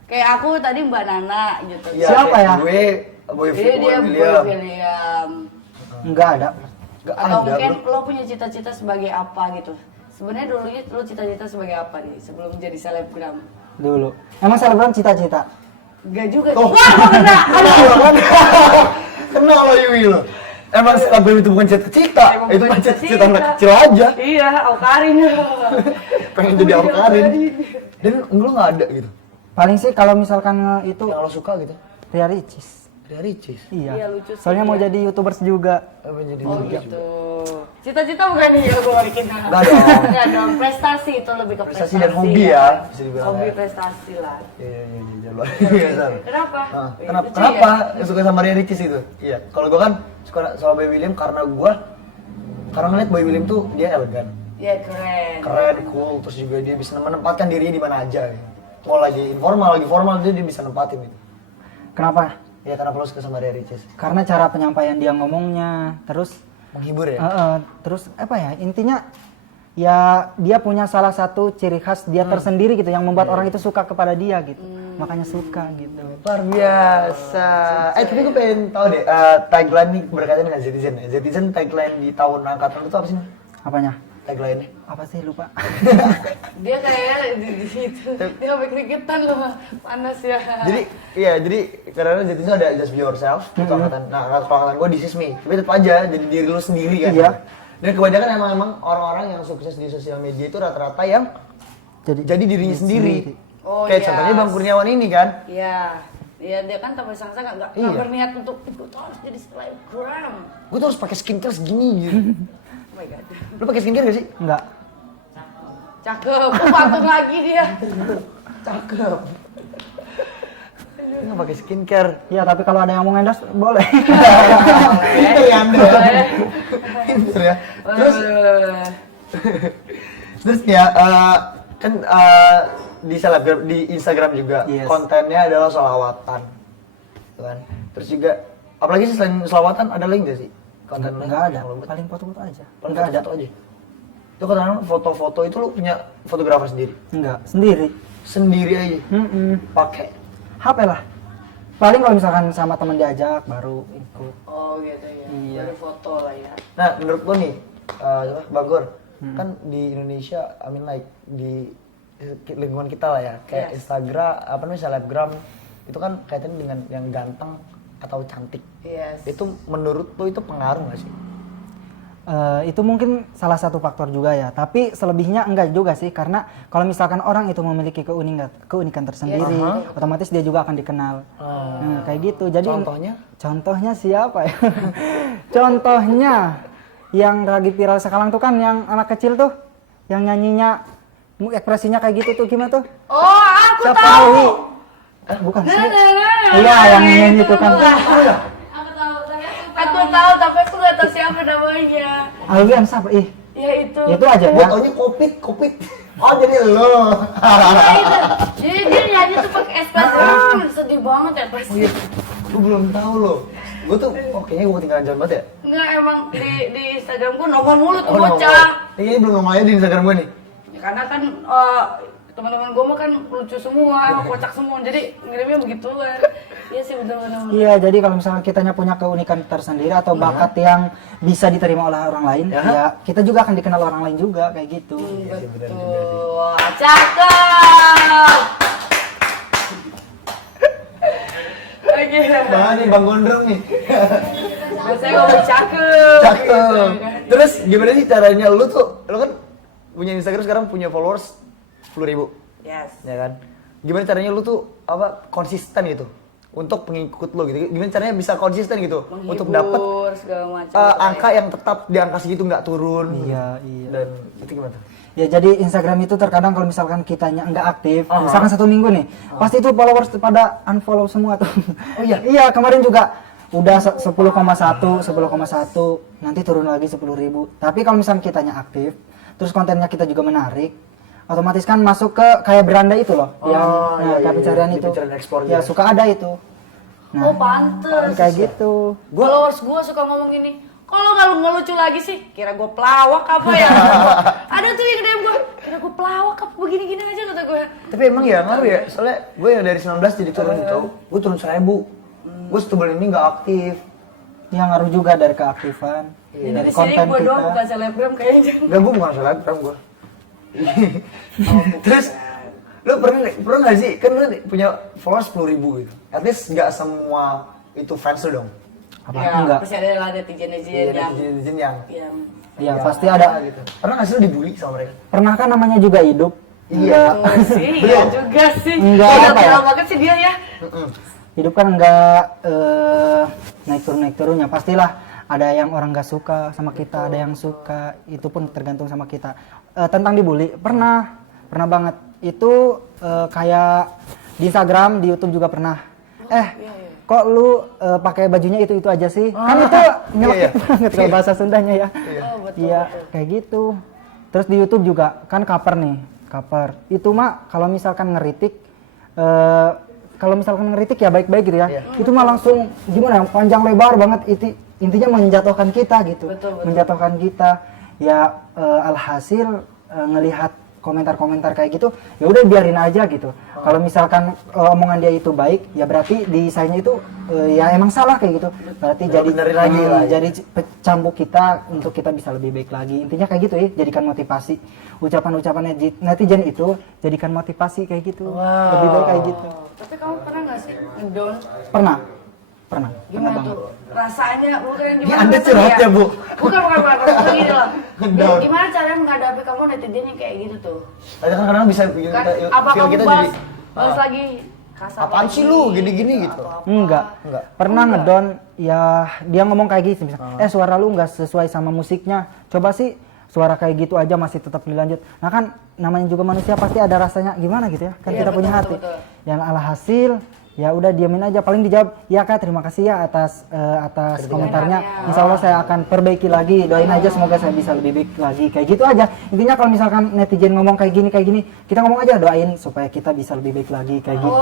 Kayak aku tadi Mbak Nana gitu. Iya, Siapa kayak ya? Gue, Boy Dia William. William. Enggak ada. Gak Atau ada, mungkin bro. lo punya cita-cita sebagai apa gitu. Sebenarnya dulunya lo cita-cita sebagai apa nih sebelum jadi selebgram? Dulu. Emang selebgram cita-cita. Enggak juga. Oh. Wah, kok kena? Kenal lo Yui lo. Emang selebgram itu bukan cita-cita, Emang itu bukan kan cita-cita cita-cita. anak kecil aja. Iya, Awkarin. Pengen jadi Awkarin. Dan lu nggak ada gitu, Paling sih kalau misalkan itu yang lo suka gitu. Ria Ricis. Maria Ricis. Iya. Iya, lucu sih, Soalnya mau iya. jadi YouTubers juga. Apa yang jadi Oh lucu? gitu. Cita-cita bukan nih ya gue bikin. Nggak dong. Enggak dong, prestasi itu lebih ke Prestasi prestasi. dan hobi ya, bisa dibilang Hobi ya. prestasi lah. Iya, luar biasa. Kenapa? Nah, Iya, kenapa, lucu kenapa ya? suka sama Maria Ricis itu? Iya, kalau gue kan suka sama Boy William karena ngeliat Boy William tuh dia elegan, Iya keren. keren, cool, terus juga dia bisa menempatkan dirinya di mana aja. Gitu. Mau lagi informal, lagi formal dia bisa nempatin gitu. Kenapa? Ya kenapa lo suka sama Maria Ricis? Karena cara penyampaian dia ngomongnya, terus Menghibur ya? terus apa ya? Intinya ya dia punya salah satu ciri khas dia tersendiri gitu yang membuat orang itu suka kepada dia gitu. Makanya suka gitu. Luar biasa. Tapi gue pengen tahu deh, tagline nih berkaitan dengan Zetizen ya. Zetizen tagline di tahun angkatan itu apa sih? Apanya? Tagline-nya? Apa sih lupa? Dia kayak di situ. Dia sampai keringetan loh. Panas ya. Jadi karena Zetizen ada Just Be Yourself, itu angkatan. Nah, kalau angkatan gue This Is Me. Tapi tetap aja jadi diri lu sendiri kan. Iya. Dan kebanyakan emang orang-orang yang sukses di sosial media itu rata-rata yang jadi dirinya sendiri. Oh, Kayak yes. contohnya Bang Kurniawan ini kan. Iya. Iya dia kan tanpa sangka nggak Iya. berniat untuk gue tuh harus jadi selebgram. Gue tuh harus pakai skincare segini gitu. Oh my god. Lu pakai skincare gak sih? Enggak. Cakep. Oh, patung lagi dia. Cakep. Dia nggak pakai skincare. Iya, tapi kalau ada yang mau endorse boleh. Pinter ya Anda. Pinter ya. Terus Boleh. Terus ya kan di selebgram di Instagram juga Yes. kontennya adalah sholawatan, gitu kan. Terus juga apalagi sih selain sholawatan ada lagi nggak sih konten lu? Enggak ada. yang lu buat? Paling foto-foto aja. Paling Enggak ada. foto aja. Itu kadang foto-foto itu lu punya fotografer sendiri, Enggak, sendiri. sendiri aja, pakai. HP lah. Paling kalau misalkan sama teman diajak baru ikut. Oh gitu ya. Iya. Baru foto lah ya. Nah menurut lo nih, Bang Gor, kan di Indonesia, di lingkungan kita lah ya, kayak Yes. Instagram, apa namanya selebgram, itu kan kaitannya dengan yang ganteng atau cantik. Yes. Itu menurut lo itu pengaruh nggak sih? Itu mungkin salah satu faktor juga ya, tapi selebihnya enggak juga sih, karena kalau misalkan orang itu memiliki keunikan tersendiri, otomatis dia juga akan dikenal. Nah, kayak gitu. Jadi contohnya siapa ya? Contohnya yang lagi viral sekarang tuh kan yang anak kecil tuh, yang nyanyinya ekspresinya kayak gitu tuh, gimana tuh? Oh aku Siapa tahu. Wi? Bukan sih. Iya, yang nyanyi itu kan. Aku tahu, tapi aku Aku tahu tapi aku nggak tahu siapa namanya. Alwian siapa? Ih, Ya itu. itu aja Gue ya. taunya kopit. Oh jadi lo. Iya itu. Jadi dia nyanyi tuh pakai ekspresi. Sedih banget ya pasti. Oh iya, gue belum tahu loh. Gue tuh, kayaknya gue ketinggalan zaman banget ya. Enggak emang di Instagram gua nomor mulu tuh nongol. bocah. Ini belum nongol aja di Instagram gue nih. Ya, karena kan teman-teman gua mah kan lucu semua, kocak semua. Jadi ngirimnya begituan. Iya sih benar-benar. Iya, jadi kalau misalnya kitanya punya keunikan tersendiri atau bakat yang bisa diterima oleh orang lain, ya kita juga akan dikenal orang lain juga kayak gitu. Betul. Wah, cakep. Oke. Mana nih Bang Gondrong nih? Biasanya ngomong cakep. Cakep. Terus gimana sih caranya lu kan punya Instagram sekarang punya followers 10.000, Yes. ya kan? Gimana caranya lu tuh konsisten gitu untuk pengikut lu gitu? Gimana caranya bisa konsisten gitu untuk dapat Menghibur segala macam. angka yang tetap di angka segitu nggak turun? Iya. Dan itu gimana? Ya jadi Instagram itu terkadang kalau misalkan kitanya nggak aktif, misalkan 1 minggu nih, pasti itu followers pada unfollow semua tuh. Oh iya? Iya, kemarin juga udah 10,1, nanti turun lagi 10.000. Tapi kalau misalkan kitanya aktif, terus kontennya kita juga menarik, otomatis kan masuk ke kayak beranda itu loh, kayak pencarian di itu. pencarian ekspor Ya gitu. suka ada itu. Nah, Oh pantes. kayak gitu. Followers gue suka ngomong gini. Kalau nggak lucu lagi sih, kira gue pelawak apa ya? Ada tuh yang DM gue, kira gue pelawak apa begini-gini aja kata gue. Tapi emang ya ngaruh ya, soalnya gue yang dari 19 jadi turun itu, gue turun 1.000. Gue sebulan ini nggak aktif. Yang ngaruh juga dari keaktifan, Jadi dari di sini konten gue doang kita. bukan selebgram kayaknya. Enggak, gue bukan selebgram gue. Terus lu pernah nggak sih, kan lu punya followers 10.000 gitu. At least nggak semua itu fans lu dong. Apa? Ya, Enggak. pasti ada lah netizen-netizen yang netizen yang Ya pasti ada. gitu. Pernah nggak sih lu dibully sama mereka? Pernah kan namanya juga hidup. Iya. Tuh sih, iya juga sih. Enggak, Udah apa ya? viral banget sih dia ya. hidup kan nggak naik turunnya, pastilah ada yang orang nggak suka sama kita, ada yang suka, itu pun tergantung sama kita. Tentang dibully, pernah banget. Itu kayak di Instagram, di YouTube juga pernah. Kok lu pakai bajunya itu aja sih? Kan itu nyelekit banget kalau bahasa Sundanya ya. Iya, kayak gitu. Terus di YouTube juga kan cover nih, cover. Itu mah kalau misalkan ngeritik ya baik-baik gitu ya. Itu mah langsung gimana ya, panjang lebar banget, intinya menjatuhkan kita gitu. Betul. Menjatuhkan kita. Ya alhasil ngelihat komentar-komentar kayak gitu, ya udah biarin aja gitu. Kalau misalkan omongan dia itu baik, ya berarti di sayanya itu ya emang salah kayak gitu. Berarti jadi cambuk kita untuk kita bisa lebih baik lagi. Intinya kayak gitu ya, jadikan motivasi. Ucapan-ucapan netizen itu jadikan motivasi kayak gitu. Lebih baik kayak gitu. Tapi kamu pernah nggak sih ngedown? Pernah. Gimana banget. tuh rasanya? Bukan gimana? Anda curhat ya, Bu? Bukan. Maksudnya gini loh. Gimana caranya menghadapi kamu netizen yang kayak gitu tuh? Kadang-kadang bisa bikin Kan, kita, apa feel kamu kita balas jadi lagi kasar? apaan sih lu gini-gini gitu? Enggak. Pernah ngedown ya, dia ngomong kayak gitu misalnya, suara lu nggak sesuai sama musiknya. Coba sih suara kayak gitu aja masih tetap dilanjut. Nah kan namanya juga manusia pasti ada rasanya gimana gitu ya. Kan Iya, kita punya hati. Yang alhasil ya udah diamin aja, paling dijawab ya Kak terima kasih ya atas komentarnya, insya Allah saya akan perbaiki lagi, doain aja semoga saya bisa lebih baik lagi, kayak gitu aja. Intinya kalau misalkan netizen ngomong kayak gini kita ngomong aja doain supaya kita bisa lebih baik lagi kayak gitu.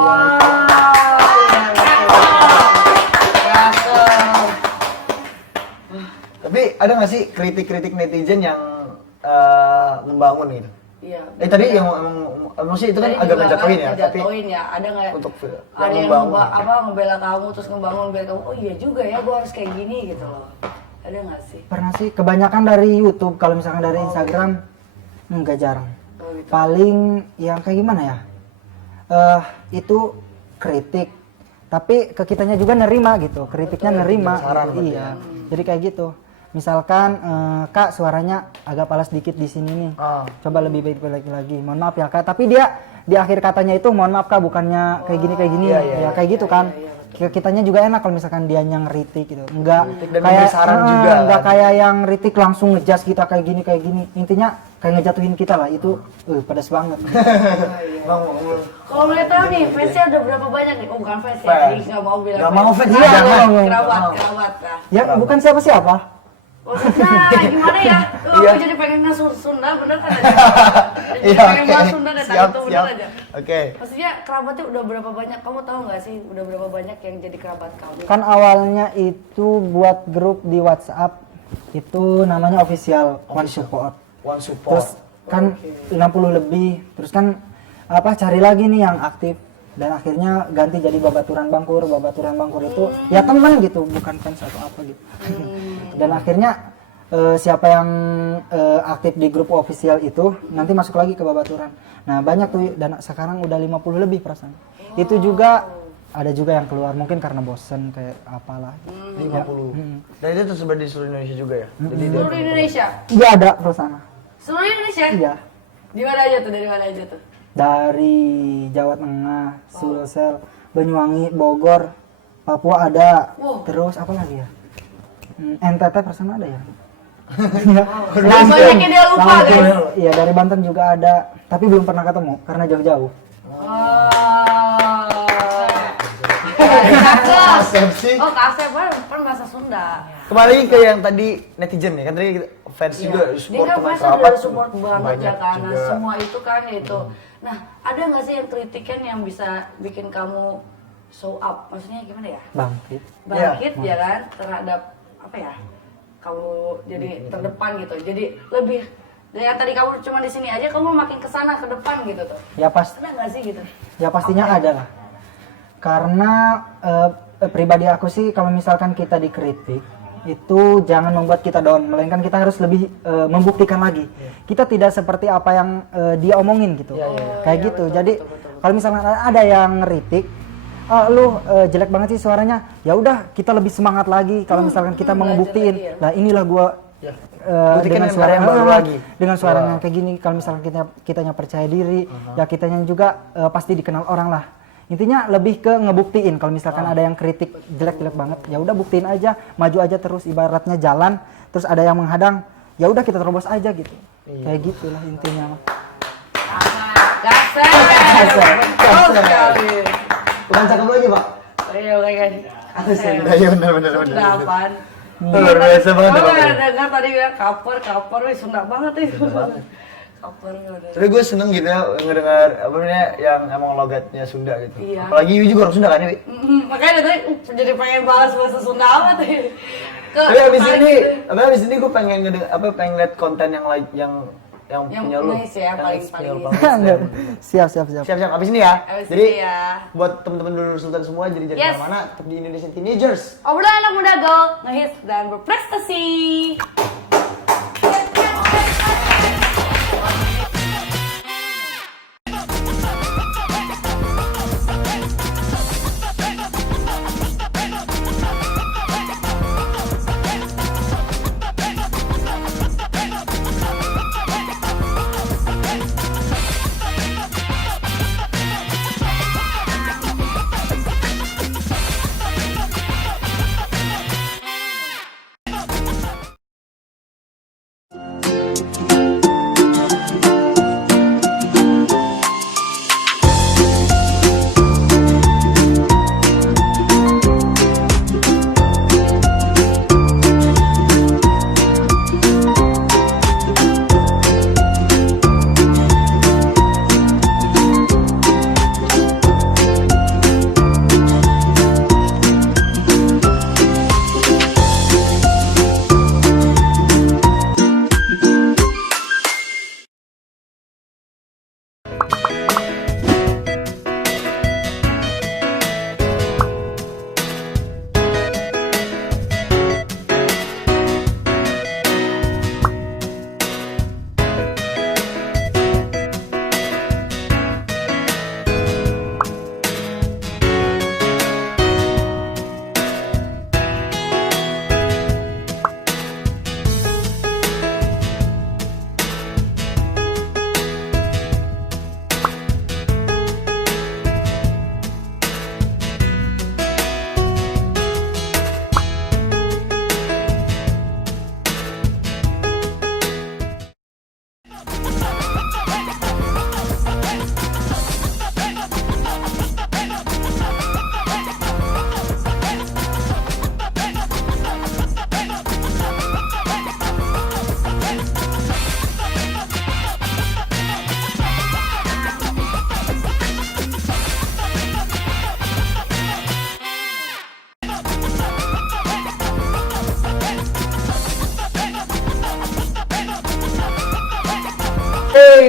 Tapi ada nggak sih kritik-kritik netizen yang membangun gitu? Iya. Tadi yang maksudnya itu kan agak ngejatuhin ya, tapi ngejatuhin ya. Ada nggak? untuk Ada yang ngebela kamu terus ngebangun biar kamu, oh iya juga ya, gua harus kayak gini gitu loh. Ada nggak sih? Pernah sih, kebanyakan dari YouTube, kalau misalkan dari Instagram enggak, jarang. Gitu. Paling yang kayak gimana ya? Itu kritik, tapi ke kitanya juga nerima gitu, kritiknya nerima. Iya. Jadi kayak gitu. Misalkan Kak suaranya agak palas dikit di sini nih, coba lebih baik lagi. Mohon maaf ya Kak. Tapi dia di akhir katanya itu mohon maaf Kak, bukannya kayak gini. Ya kayak gitu kan. Kitanya juga enak kalau misalkan dia yang ngeritik gitu. Enggak kayak enggak kayak yang ngeritik langsung ngejudge kita kayak gini. Intinya kayak ngejatuhin kita lah, itu pedas banget. Kalau boleh tahu nih, fansnya udah berapa banyak nih? Oh bukan fans ya, nggak mau bilang. Nggak mau fans, kerabat lah. Ya bukan siapa-siapa. Maksudnya gimana ya? Aku jadi pengen Sunda, bener kan aja? Pengen bahas Sunda dan itu bener aja. Oke. Maksudnya kerabatnya udah berapa banyak? Kamu tahu nggak sih udah berapa banyak yang jadi kerabat kamu? Kan awalnya itu buat grup di WhatsApp, itu namanya official One Support. Terus kan 60 lebih, terus kan cari lagi nih yang aktif, dan akhirnya ganti jadi Babaturan Bangkur itu ya teman gitu, bukan fans atau apa gitu. Dan akhirnya siapa yang aktif di grup official itu nanti masuk lagi ke Babaturan. Nah banyak tuh, dan sekarang udah 50 lebih perasaan. Itu juga ada juga yang keluar mungkin karena bosen kayak apalah. 50. Dan itu tersebar di seluruh Indonesia juga ya? Jadi Seluruh Indonesia? Iya ada perasaan. Seluruh Indonesia? Iya. Di mana aja tuh? Dari mana aja tuh? Dari Jawa Tengah, Sulsel, Banyuwangi, Bogor, Papua ada. Terus apa lagi ya? NTT perasaan ada ya? Banyaknya dia lupa guys. Iya dari Banten juga ada, tapi belum pernah ketemu karena jauh-jauh. Asepsi. Oh Kasep kan bahasa Sunda. Kembali ke yang tadi netizen ya, kan tadi fans juga support dia kan teman fans kerabat. udah support banget ya kan, nah, semua itu kan itu. Nah ada nggak sih yang kritikan yang bisa bikin kamu show up? Maksudnya gimana ya? Bangkit ya kan terhadap apa ya? Kamu jadi terdepan gitu, jadi lebih dari yang tadi kamu cuma di sini aja, kamu makin kesana ke depan gitu tuh. Ya pas. Ada nggak sih gitu? Ya pastinya ada lah. Karena pribadi aku sih kalau misalkan kita dikritik itu jangan membuat kita down, melainkan kita harus lebih membuktikan lagi. Kita tidak seperti apa yang dia omongin gitu. Kayak gitu. Betul, jadi kalau misalkan ada yang ngeritik, lu jelek banget sih suaranya. Ya udah, kita lebih semangat lagi kalau misalkan kita mau ngebuktiin. Nah, inilah gua dengan suara yang baru lagi. Dengan suara yang kayak gini, kalau misalkan kitanya percaya diri, ya kitanya juga pasti dikenal orang lah. Intinya lebih ke ngebuktiin kalau misalkan ada yang kritik jelek-jelek banget, ya udah buktiin aja, maju aja terus, ibaratnya jalan, terus ada yang menghadang, ya udah kita terobos aja gitu. Kayak gitulah intinya mah. Gasek. Betul sekali. Bukan cakep lagi, Pak. Iya, oke. Iya benar. Sunda apaan? Luar biasa banget. Oh, dengar tadi bilang kaper, wih Sunda banget itu. Kaper udah. Tapi gue seneng gitu ya ngedengar apa namanya yang emang logatnya Sunda gitu. Iya. Apalagi Yu juga orang Sunda kan ya, Wi? Makanya dari jadi pengen balas bahasa Sunda amat ya. Tapi abis ini gue pengen pengen lihat konten yang punya lu. Nice ya, paling. Siap. Siap abis ini ya. Abis Jadi ini ya. buat teman-teman dulu Sultan semua jadi Yes. mana tetap di Indonesian Teenagers. Obrolan anak muda gaul, ngehits dan berprestasi.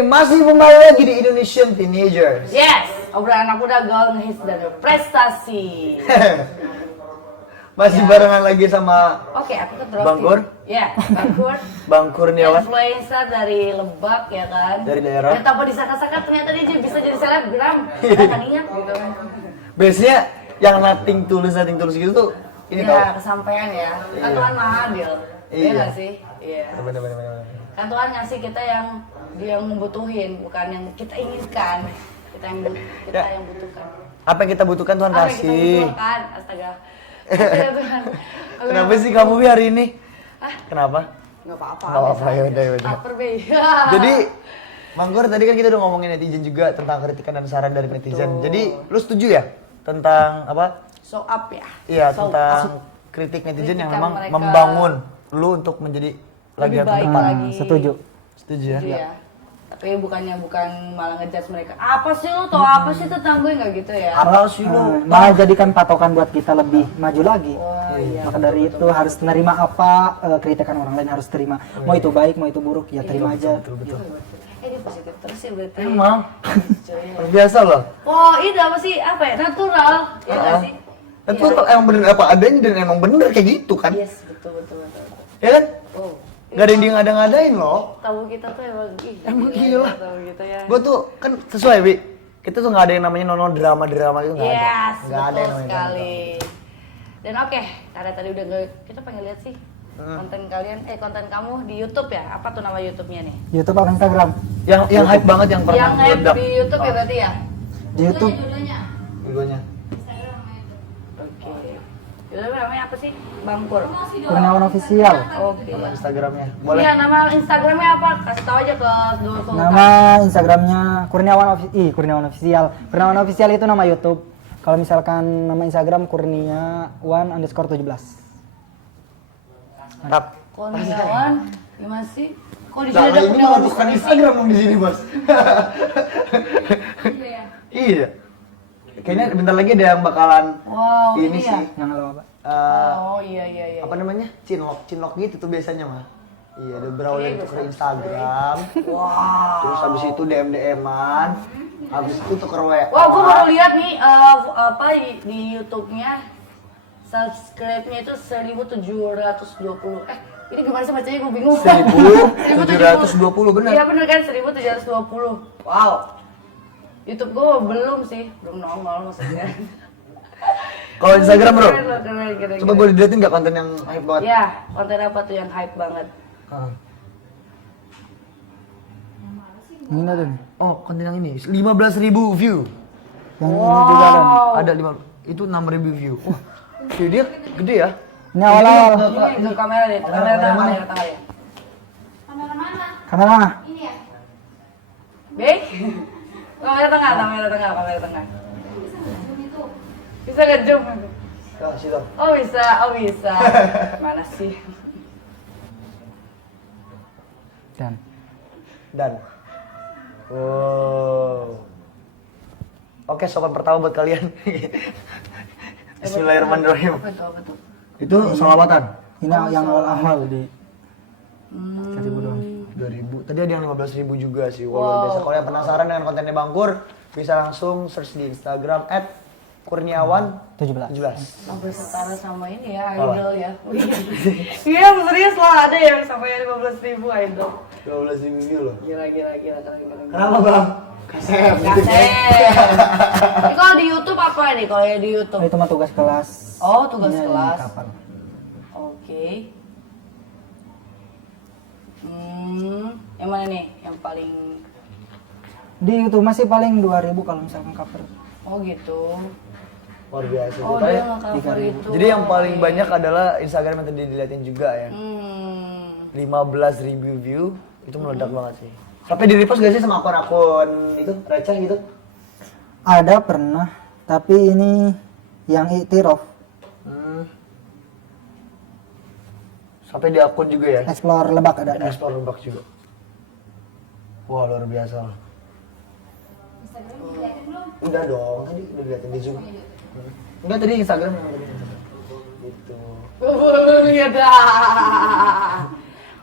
Masih kembali lagi di Indonesian Teenagers. Yes, obrolan anak muda gaul, ngehits dan berprestasi. Masih barengan lagi sama Oke, aku ke drop. Bang Kur? Ya, Bang Kur. Bang Kurniawan Influencer dari Lebak ya kan. dari daerah. Dan tanpa disangka-sangka ternyata dia bisa jadi selebgram. Kita kan ingat gitu kan. Biasanya yang nothing tulus gitu tuh ini tau. Ya, kesampaian ya. Kan Iya. Tuhan Maha adil. Iya Iya. nggak sih? Iya. Bener. Kan Tuhan ngasih kita yang dia membutuhin, bukan yang kita inginkan. Kita yang Ya. yang butuhkan. Apa yang kita butuhkan Tuhan Apa yang kita kasih. butuhkan? Astaga. Astaga, Tuhan. Kenapa sih kamu Wi hari ini? Hah? Kenapa? Nggak apa-apa. Nggak apa-apa, biasa yaudah, aja. yaudah. Lapar, Be. Jadi Bang Kur, tadi kan kita udah ngomongin netizen juga tentang kritikan dan saran dari netizen. Jadi lu setuju ya tentang apa? So up ya. Iya, So tentang up. kritik netizen yang Kritikan memang mereka membangun lu untuk menjadi lagi Lebih yang baik depan. lagi. Setuju. Setuju ya? Iya. Tapi bukan malah ngejudge mereka. Apa sih lu? Tau apa sih tentang gue? Nggak gitu ya. Apa sih lu? Malah jadikan patokan buat kita lebih maju lagi. Wah, iya. Maka dari itu harus menerima apa kritikan orang lain harus terima. Mau itu baik, mau itu buruk, ya terima aja. Betul. Dia positif terus ya berarti. Emang Coy. luar biasa loh. Oh, ini apa sih? Apa ya? Natural. Iya nggak sih? Itu emang bener apa adanya dan emang bener kayak gitu kan? Yes, betul. Ya kan? Oh. Gak ada yang dia ngada-ngadain loh. Tahu kita tuh Emang gila. Tahu kita ya. Gue tuh kan sesuai Wi. Kita tuh gak ada yang namanya nonton drama gitu gak ada. Yes, Nggak ada betul yang namanya sekali. Dan oke, karena tadi udah kita pengen lihat sih konten kalian, konten kamu di YouTube ya. Apa tuh nama YouTube-nya nih? YouTube atau Instagram? Yang hype banget yang pernah Yang hype meledak. di YouTube ya berarti ya? Di YouTube Dua-duanya. Bigonya. Instagram sama itu. Oke. YouTube namanya apa sih? Bangkur. Kurniawan Official. Oke. Nama Instagramnya. Boleh. Iya, nama Instagramnya apa? Kasih tahu aja ke dua Nama Instagramnya Kurniawan Official. Kurniawan Official itu nama YouTube. Kalau misalkan nama Instagram Kurniawan_17. Mantap. Kurniawan. Gimana sih? Kok di Nah, sini ada ini Kurniawan? mah bukan Instagram dong di sini, Bos. Iya ya. Iya. Kayaknya bentar lagi ada yang bakalan Wow, ini ini ya? sih. Yang halo apa? Oh iya iya iya. Apa namanya? Cinlok gitu tuh biasanya mah. Iya, ada berawal Iya, dari gue tuker tahu. Instagram. Wow. Terus habis itu DM-an. Habis itu tuker WA. Wah, gue baru lihat nih apa di YouTube-nya subscribe-nya itu 1720. Ini gimana sih bacanya? Gue bingung. 1720 benar. Iya bener kan 1720. Wow. YouTube gue belum sih, belum nongol maksudnya. Kalau Instagram, Bro. Keren. Coba boleh dilihatin nggak konten yang hype banget? Ya, konten apa tuh yang hype banget? Ah. Ini tuh nih. Oh, konten yang ini 15.000 view. Yang ini juga ada. Ada 5 itu 6.000 view. Wah, view dia gede ya. Ini awal-awal. Ini ke kamera deh, kamera tengah ya. Kamera mana? Kamera mana? Ini ya. Baik. Kamera tengah. Zoom itu. Bisa nge-zoom. Tuh, situ. Oh bisa. Mana sih? Dan Wow. Oke, sopan pertama buat kalian. Bismillahirrahmanirrahim. Apa tuh? Itu salawatan. ini yang awal-awal di 1000 doang. 2000. Tadi ada yang 15.000 juga sih. Wah, luar biasa. Kalau yang penasaran dengan kontennya Bangkur, bisa langsung search di Instagram @kurniawan17. 17. Sampai setara sama ini ya, idol ya. Iya, serius lah ada yang sampai 15.000 idol. 12.000 view loh. Gila. Kenapa, Bang? Kasep. Ini kalau di YouTube apa nih? Kalau ya di YouTube? Itu mah tugas kelas. Oh, tugas Ini kelas. kapan? Oke. Yang mana nih? Yang paling Di YouTube masih paling 2000 kalau misalkan cover. oh gitu. Luar biasa. Oh Tapi, dia nge-cover itu. jadi yang paling banyak adalah Instagram yang tadi dilihatin juga ya. 15.000 view itu meledak banget sih. Sampai di repost gak sih sama akun-akun itu receh gitu? Ada pernah, tapi ini yang iktiraf, Sampai di akun juga ya? explore Lebak ada. Explore Lebak juga. Wah, luar biasa. Instagram dilihatin belum? Udah dong, tadi udah dilihatin di Zoom. Enggak, tadi Instagram yang tadi. Gitu. Iya dah.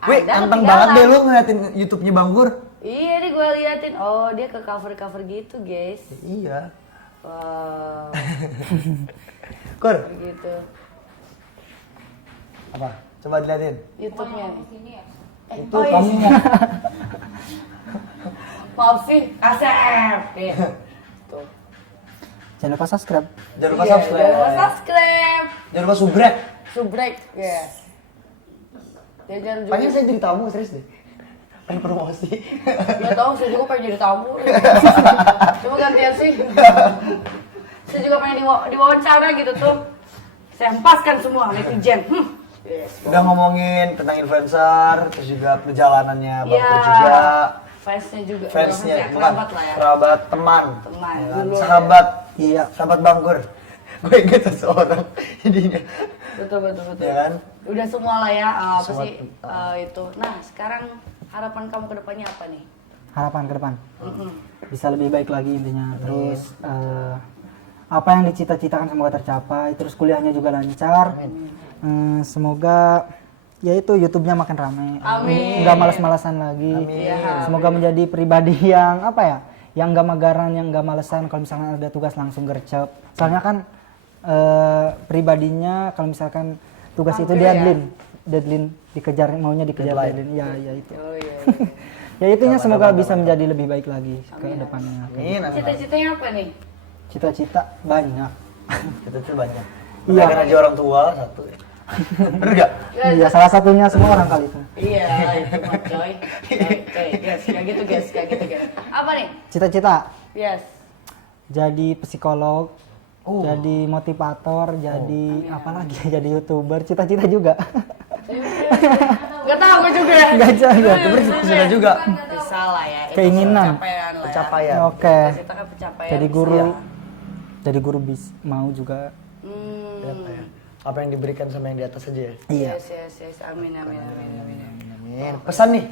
Wih, Ada anteng ketinggalan. banget deh lu ngeliatin YouTube-nya Bangkur. Iya nih gue liatin. Oh dia ke cover gitu guys. Iya. Wow. Kur, Gitu. apa? Coba diliatin. YouTube-nya nih. Di sini ya. Itu oh, iya. kamu. Maaf sih, Kasep. Tuh. Jangan lupa subscribe. Jangan lupa Iya, subscribe. Jangan lupa subscribe. Jangan lupa subrek. Subrek, ya. Jangan juga. Pengen saya jadi tamu, serius deh. Pengen promosi. Ya tahu, saya juga pengen jadi tamu. Coba gantian sih. Saya juga pengen diwawancara gitu tuh. Saya hempaskan semua netizen. Yes. Udah ngomongin tentang influencer, terus juga perjalanannya Bangkur Iya. juga. Fansnya juga. Fansnya, Fansnya, bukan kerabat lah ya. kerabat, teman. Teman, Ya kan? dulu. Sahabat. Iya. Sahabat Bangkur. Gue inget seseorang jadinya. Betul. Ya kan? Udah semua lah ya, apa Semua sih itu. Nah, sekarang harapan kamu ke depannya apa nih? Harapan ke depan Mm-mm. bisa lebih baik lagi intinya. Terus apa yang dicita-citakan semoga tercapai. Terus kuliahnya juga lancar. Semoga ya itu YouTube-nya makin ramai. Amin. Nggak malas-malasan lagi. Iya. Semoga menjadi pribadi yang apa ya? Yang nggak magaran, yang nggak malesan. Kalau misalkan ada tugas langsung gercep. Soalnya kan pribadinya kalau misalkan tugas itu Hampir ya. deadline dikejar, maunya dikejar Deadline. deadline. Ya itu. Oh iya. Ya itunya semoga bisa menjadi lebih baik lagi ke depannya. Amin, amin. Cita-citanya apa nih? Cita-cita banyak. Itu tuh banyak. Iya. Iya. Aja orang tua satu. Bener gak? Iya, salah satunya semua orang kali itu. Iya, itu mah coy. Guys, kayak gitu guys. Apa nih? Cita-cita Yes. jadi psikolog, jadi motivator, jadi apa lagi? Jadi YouTuber, cita-cita juga. Gak tau gue juga. Enggak juga. Sudah juga. Bisa lah ya. Itu Keinginan. pencapaian lah ya. Pencapaian. Oke. Cita kan pencapaian. Jadi bisa. guru. Jadi guru mau juga. Apa ya? Apa yang diberikan sama yang di atas aja ya? Iya. Yes. Amin. Amin. Pesan nih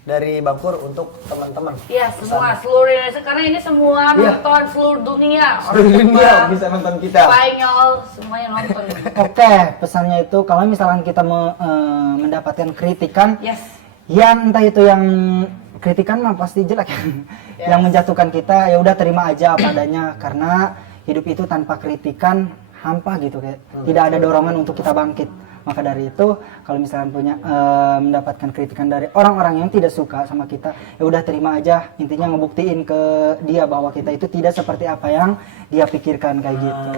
dari Bang Pur untuk teman-teman. Iya, semua seluruh Indonesia karena ini semua Iya. nonton seluruh dunia. Seluruh dunia bisa nonton kita. Spanyol semuanya nonton. Oke, pesannya itu kalau misalkan kita mendapatkan kritikan Yes. yang entah itu yang kritikan mah pasti jelek ya. Yang menjatuhkan kita ya udah terima aja apa adanya karena hidup itu tanpa kritikan hampa gitu kayak tidak ada dorongan untuk kita bangkit. Maka dari itu kalau misalkan punya mendapatkan kritikan dari orang-orang yang tidak suka sama kita ya udah terima aja, intinya ngebuktiin ke dia bahwa kita itu tidak seperti apa yang dia pikirkan kayak gitu.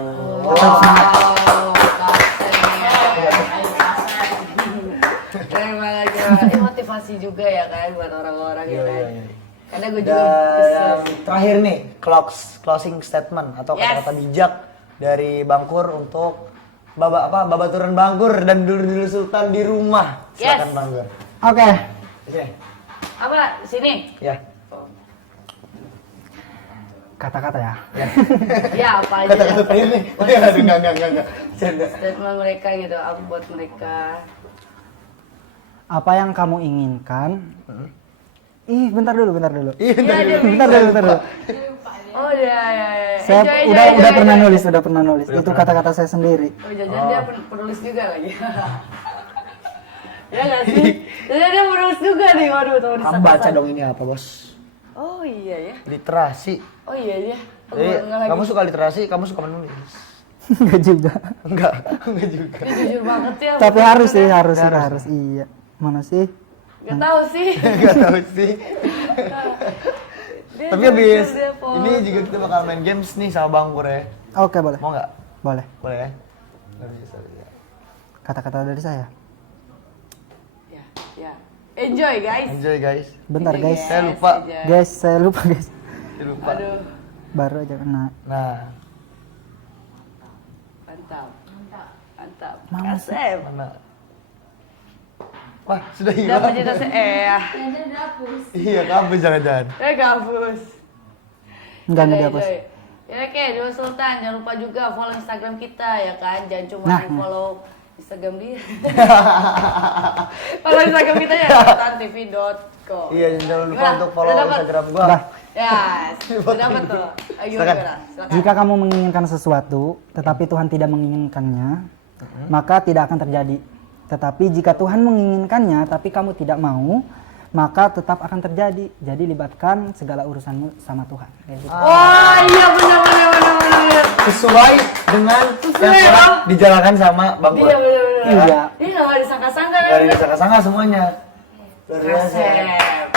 Tetap semangat. Keren banget ya. Ini motivasi juga ya kan buat orang-orang ya kan. Karena gue juga Dan terakhir nih, closing statement atau Yes. kata-kata bijak dari Bang Pur untuk babaturan Bangkur dan dulur-dulur Sultan di rumah. Yes. Silakan Bang Pur. Oke, Oke. apa sini? Ya. kata-kata ya. Ya apa aja. Kata-kata terakhir nih. Aduh, enggak. Canda. Statement mereka gitu, apa buat mereka. Apa yang kamu inginkan? Bentar dulu. Iya, Bentar dulu. Oh ya. Saya Enjoy, udah enjoy. pernah nulis. Itu kata-kata saya sendiri. Oh jajan dia penulis juga lagi. Ya nggak sih? Jajan dia penulis juga nih, waduh tuh Kamu baca dong ini apa, Bos? Oh iya ya. Literasi. Oh iya. Jadi, kamu suka literasi, kamu suka menulis. Enggak juga. Enggak juga. Dia jujur banget ya. Tapi harus sih, harus. Iya. Mana sih? Gak tahu sih. Enggak tahu sih. Dia Tapi jujur, habis dia polos. ini juga kita bakal main games nih sama Bang Pur ya. Oke, boleh. Mau nggak? Boleh. Boleh ya? Bisa. Kata-kata dari saya. Ya. Enjoy guys. Enjoy guys. Bentar, Enjoy, guys. Saya lupa. aja. Guys, saya lupa, guys. Saya lupa. Aduh, Baru aja kena. Nah, mantap. Mana sih? Kasep. mana? Wah, sudah Udah hilang. pencinta Jajan dapus. Iya, kamu jangan-jangan. Gabus. Enggak Enjoy, dihapus. enjoy. Ya oke, Dua Sultan jangan lupa juga follow Instagram kita ya kan. Jangan cuma Nah. follow Instagram dia. Follow Instagram kita ya sultantv.co. Iya, jangan lupa Gimana? untuk follow Udah dapet? Instagram gua. Udah. Ya, sudah dapat tuh. Ayo Silakan. gimana? Silakan. Jika kamu menginginkan sesuatu, tetapi Tuhan tidak menginginkannya, maka tidak akan terjadi. Tetapi jika Tuhan menginginkannya, tapi kamu tidak mau, maka tetap akan terjadi. Jadi libatkan segala urusanmu sama Tuhan. Kayak gitu. Wah, iya benar. Sesuai dengan Sesuai, yang telah Bang. dijalankan sama Bang Pur. Iya benar. Iya. Ini nggak disangka-sangka kan? Dari sangka-sangka semuanya. Luar biasa. Kasep.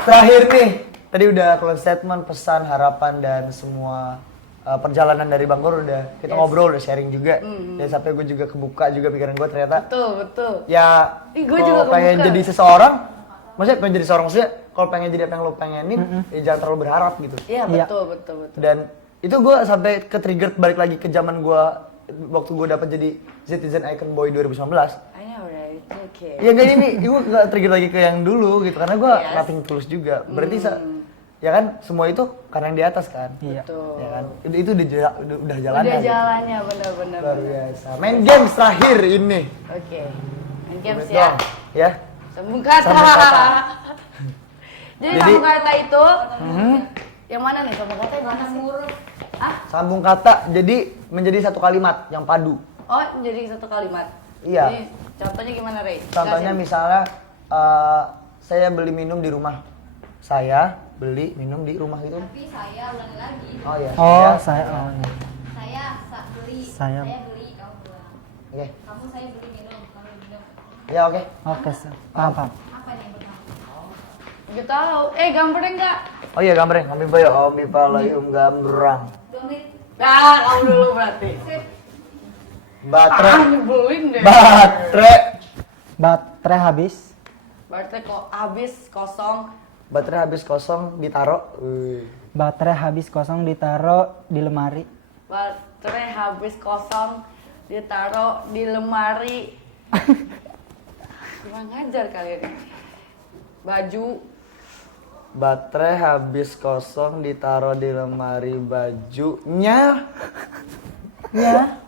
Terakhir nih, tadi udah close statement, pesan, harapan dan semua perjalanan dari Bang Pur udah kita ngobrol, udah sharing juga. Dan sampai gue juga kebuka juga pikiran gue ternyata. Betul. Ya, Ih, gua juga kalau pengen kebuka. jadi seseorang, maksudnya kalau pengen jadi apa yang lo pengenin, ya jangan terlalu berharap gitu. Iya, Iya. betul. Dan itu gue sampai ke trigger balik lagi ke zaman gue waktu gue dapat jadi Citizen Icon Boy 2019. I know right. Oke. Ya enggak ini, gue gak trigger lagi ke yang dulu gitu karena gue Yes. nothing tulus juga. Berarti ya kan semua itu karena yang di atas kan. Iya. Betul. Ya kan? Itu udah jalannya. Udah gitu. jalannya benar-benar. Luar biasa. Main games terakhir ini. Oke. Main games Betul. ya. Ya. Sambung kata. Sambung kata. Jadi Jadi- sambung kata itu yang mana nih sambung kata yang mana sih? Ah? Sambung kata jadi menjadi satu kalimat yang padu. Oh, jadi satu kalimat. Iya. Jadi contohnya gimana, Rey? Contohnya Jelasin. misalnya saya beli minum di rumah. Saya beli minum di rumah gitu. Tapi saya ulangi lagi. Oh iya. Oh, Ya. saya Beli. Saya- Saya beli, kamu pulang. Oke. Kamu saya beli minum, kamu minum. Ya oke. Oke, paham. Apa nih yang pertama? Gak tahu. Gambarnya enggak? Oh iya gambarnya. Kami bayo om bipalayum gambrang. 2 menit. Nah, kamu dulu berarti. Sip. Baterai. Nyebelin deh. Baterai. Baterai habis. Baterai kok habis kosong. Baterai habis kosong ditaro. Wih. Baterai habis kosong ditaruh di lemari. Baterai habis kosong ditaruh di lemari. Kurang ngajar kalian. Baju. Baterai habis kosong ditaruh di lemari bajunya. Ya.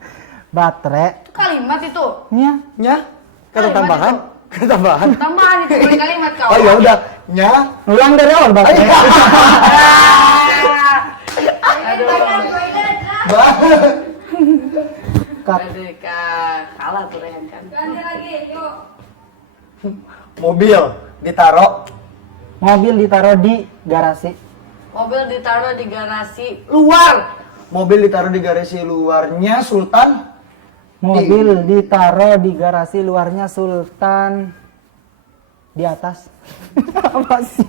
Baterai. Itu kalimat itu. Nya. Nya? Kata Kalimat tambahan? itu. Kata tambahan? Tambahan itu bukan kalimat kau. Oh ya udah. Nya? Ulang dari awal baterai. Aduh. Cut. Aduh, Kak. Kalah tuh Rehan kan. Ganti lagi, yuk. Mobil ditaruh Mobil ditaruh di garasi. Mobil ditaruh di garasi luar. Mobil ditaruh di garasi luarnya Sultan. Mobil ditaruh di garasi luarnya Sultan di atas. Apa sih?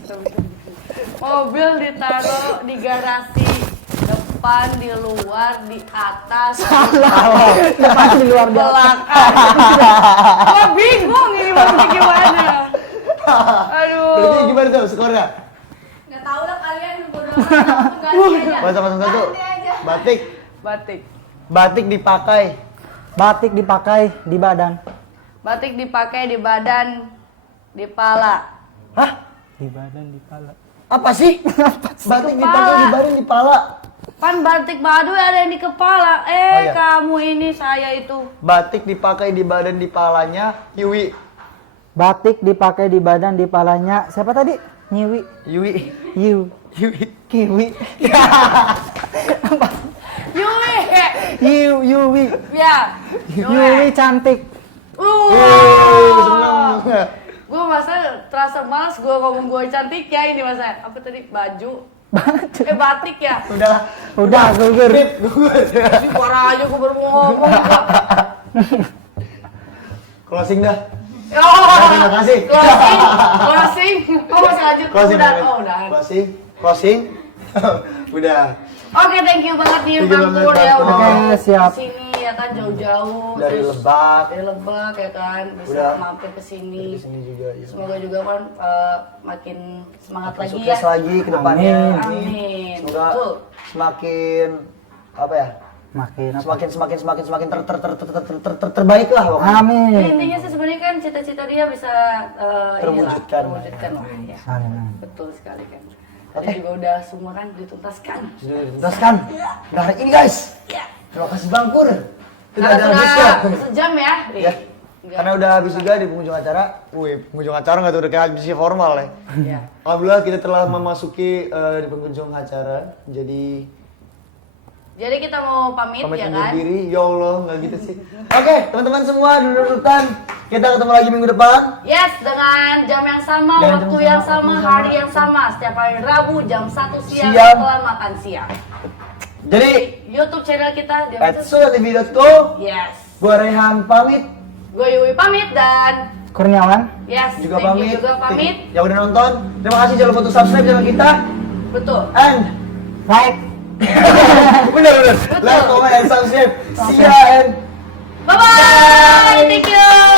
Mobil ditaruh di garasi depan, di luar, di atas, Depan di luar di atas. belakang. Gua bingung ini maksudnya gimana. Aduh. Berarti gimana tuh skornya? Nggak tahu lah kalian bodo amat, ganti aja. Bahasa satu. Ganti aja. Batik. Batik. Batik dipakai. Batik dipakai di badan. Batik dipakai di badan, di pala. Hah? Di badan, di pala. Apa sih? Batik Kepala. dipakai di badan di pala. Kan batik Baduy ada yang di kepala. iya. Kamu ini saya itu. Batik dipakai di badan di palanya Yui. Batik dipakai di badan di palanya. Siapa tadi? Nyiwi. Yui. Yu. Yui. Kiwi. Yui. Yuwi. Ya. Yuwi cantik. Senang. Gue masa terasa malas gue ngomong gue cantik ya ini masa. Apa tadi? Baju. Batik ya. Udahlah. Udah, gugur. Gugur. Ini parah aja gue baru mau ngomong. Closing dah. Oh, Terima kasih. Closing. Oh masih lanjut. Closing. Udah. Oh udah. Closing. Udah. Oke, thank you banget nih Thank you Bang banget, Pur ya Bang udah Pur. Oke, siap. Sini ya kan jauh-jauh Dari terus Lebak. dari Lebak ya kan bisa Udah. mampir ke sini. Di sini juga ya. Semoga juga kan makin semangat lagi Sukses ya. lagi ke depannya. Amin. Semoga Betul. semakin apa ya? Makin apa? Semakin terbaik lah pokoknya. Jadi Amin. intinya sih sebenarnya kan cita-cita dia bisa Terwujudkan. terwujudkan lah ya. Amin. Betul sekali kan. Tadi Oke. juga udah semua kan dituntaskan. Sudah dituntaskan. Udah hari ini guys. Ya. Terima kasih Bang Pur. Tidak Karena ada habisnya. sudah sejam ya. Ya. Karena udah habis juga di penghujung acara. Wih, penghujung acara nggak tuh udah kayak habisnya formal ya. Ya. Alhamdulillah kita telah memasuki di penghujung acara. Jadi Jadi kita mau pamit pamit ya undur kan. diri. Ya Allah, nggak gitu sih. Oke, teman-teman semua duduk-dudukan. Kita ketemu lagi minggu depan. Yes, dengan jam yang sama, Dengan waktu jam yang sama, sama, waktu yang hari sama. yang sama. Setiap hari Rabu jam 1 siang Siang. setelah makan siang. Jadi, YouTube channel kita di @sulatv.co. Yes. Gua Rehan pamit. Gue Yui pamit dan Kurniawan. yes, Juga thank pamit. you juga pamit. Yang udah nonton. Terima kasih, jangan lupa untuk subscribe channel kita. Betul. And Like. bener. Like, comment, and subscribe. See ya and Bye bye. Thank you.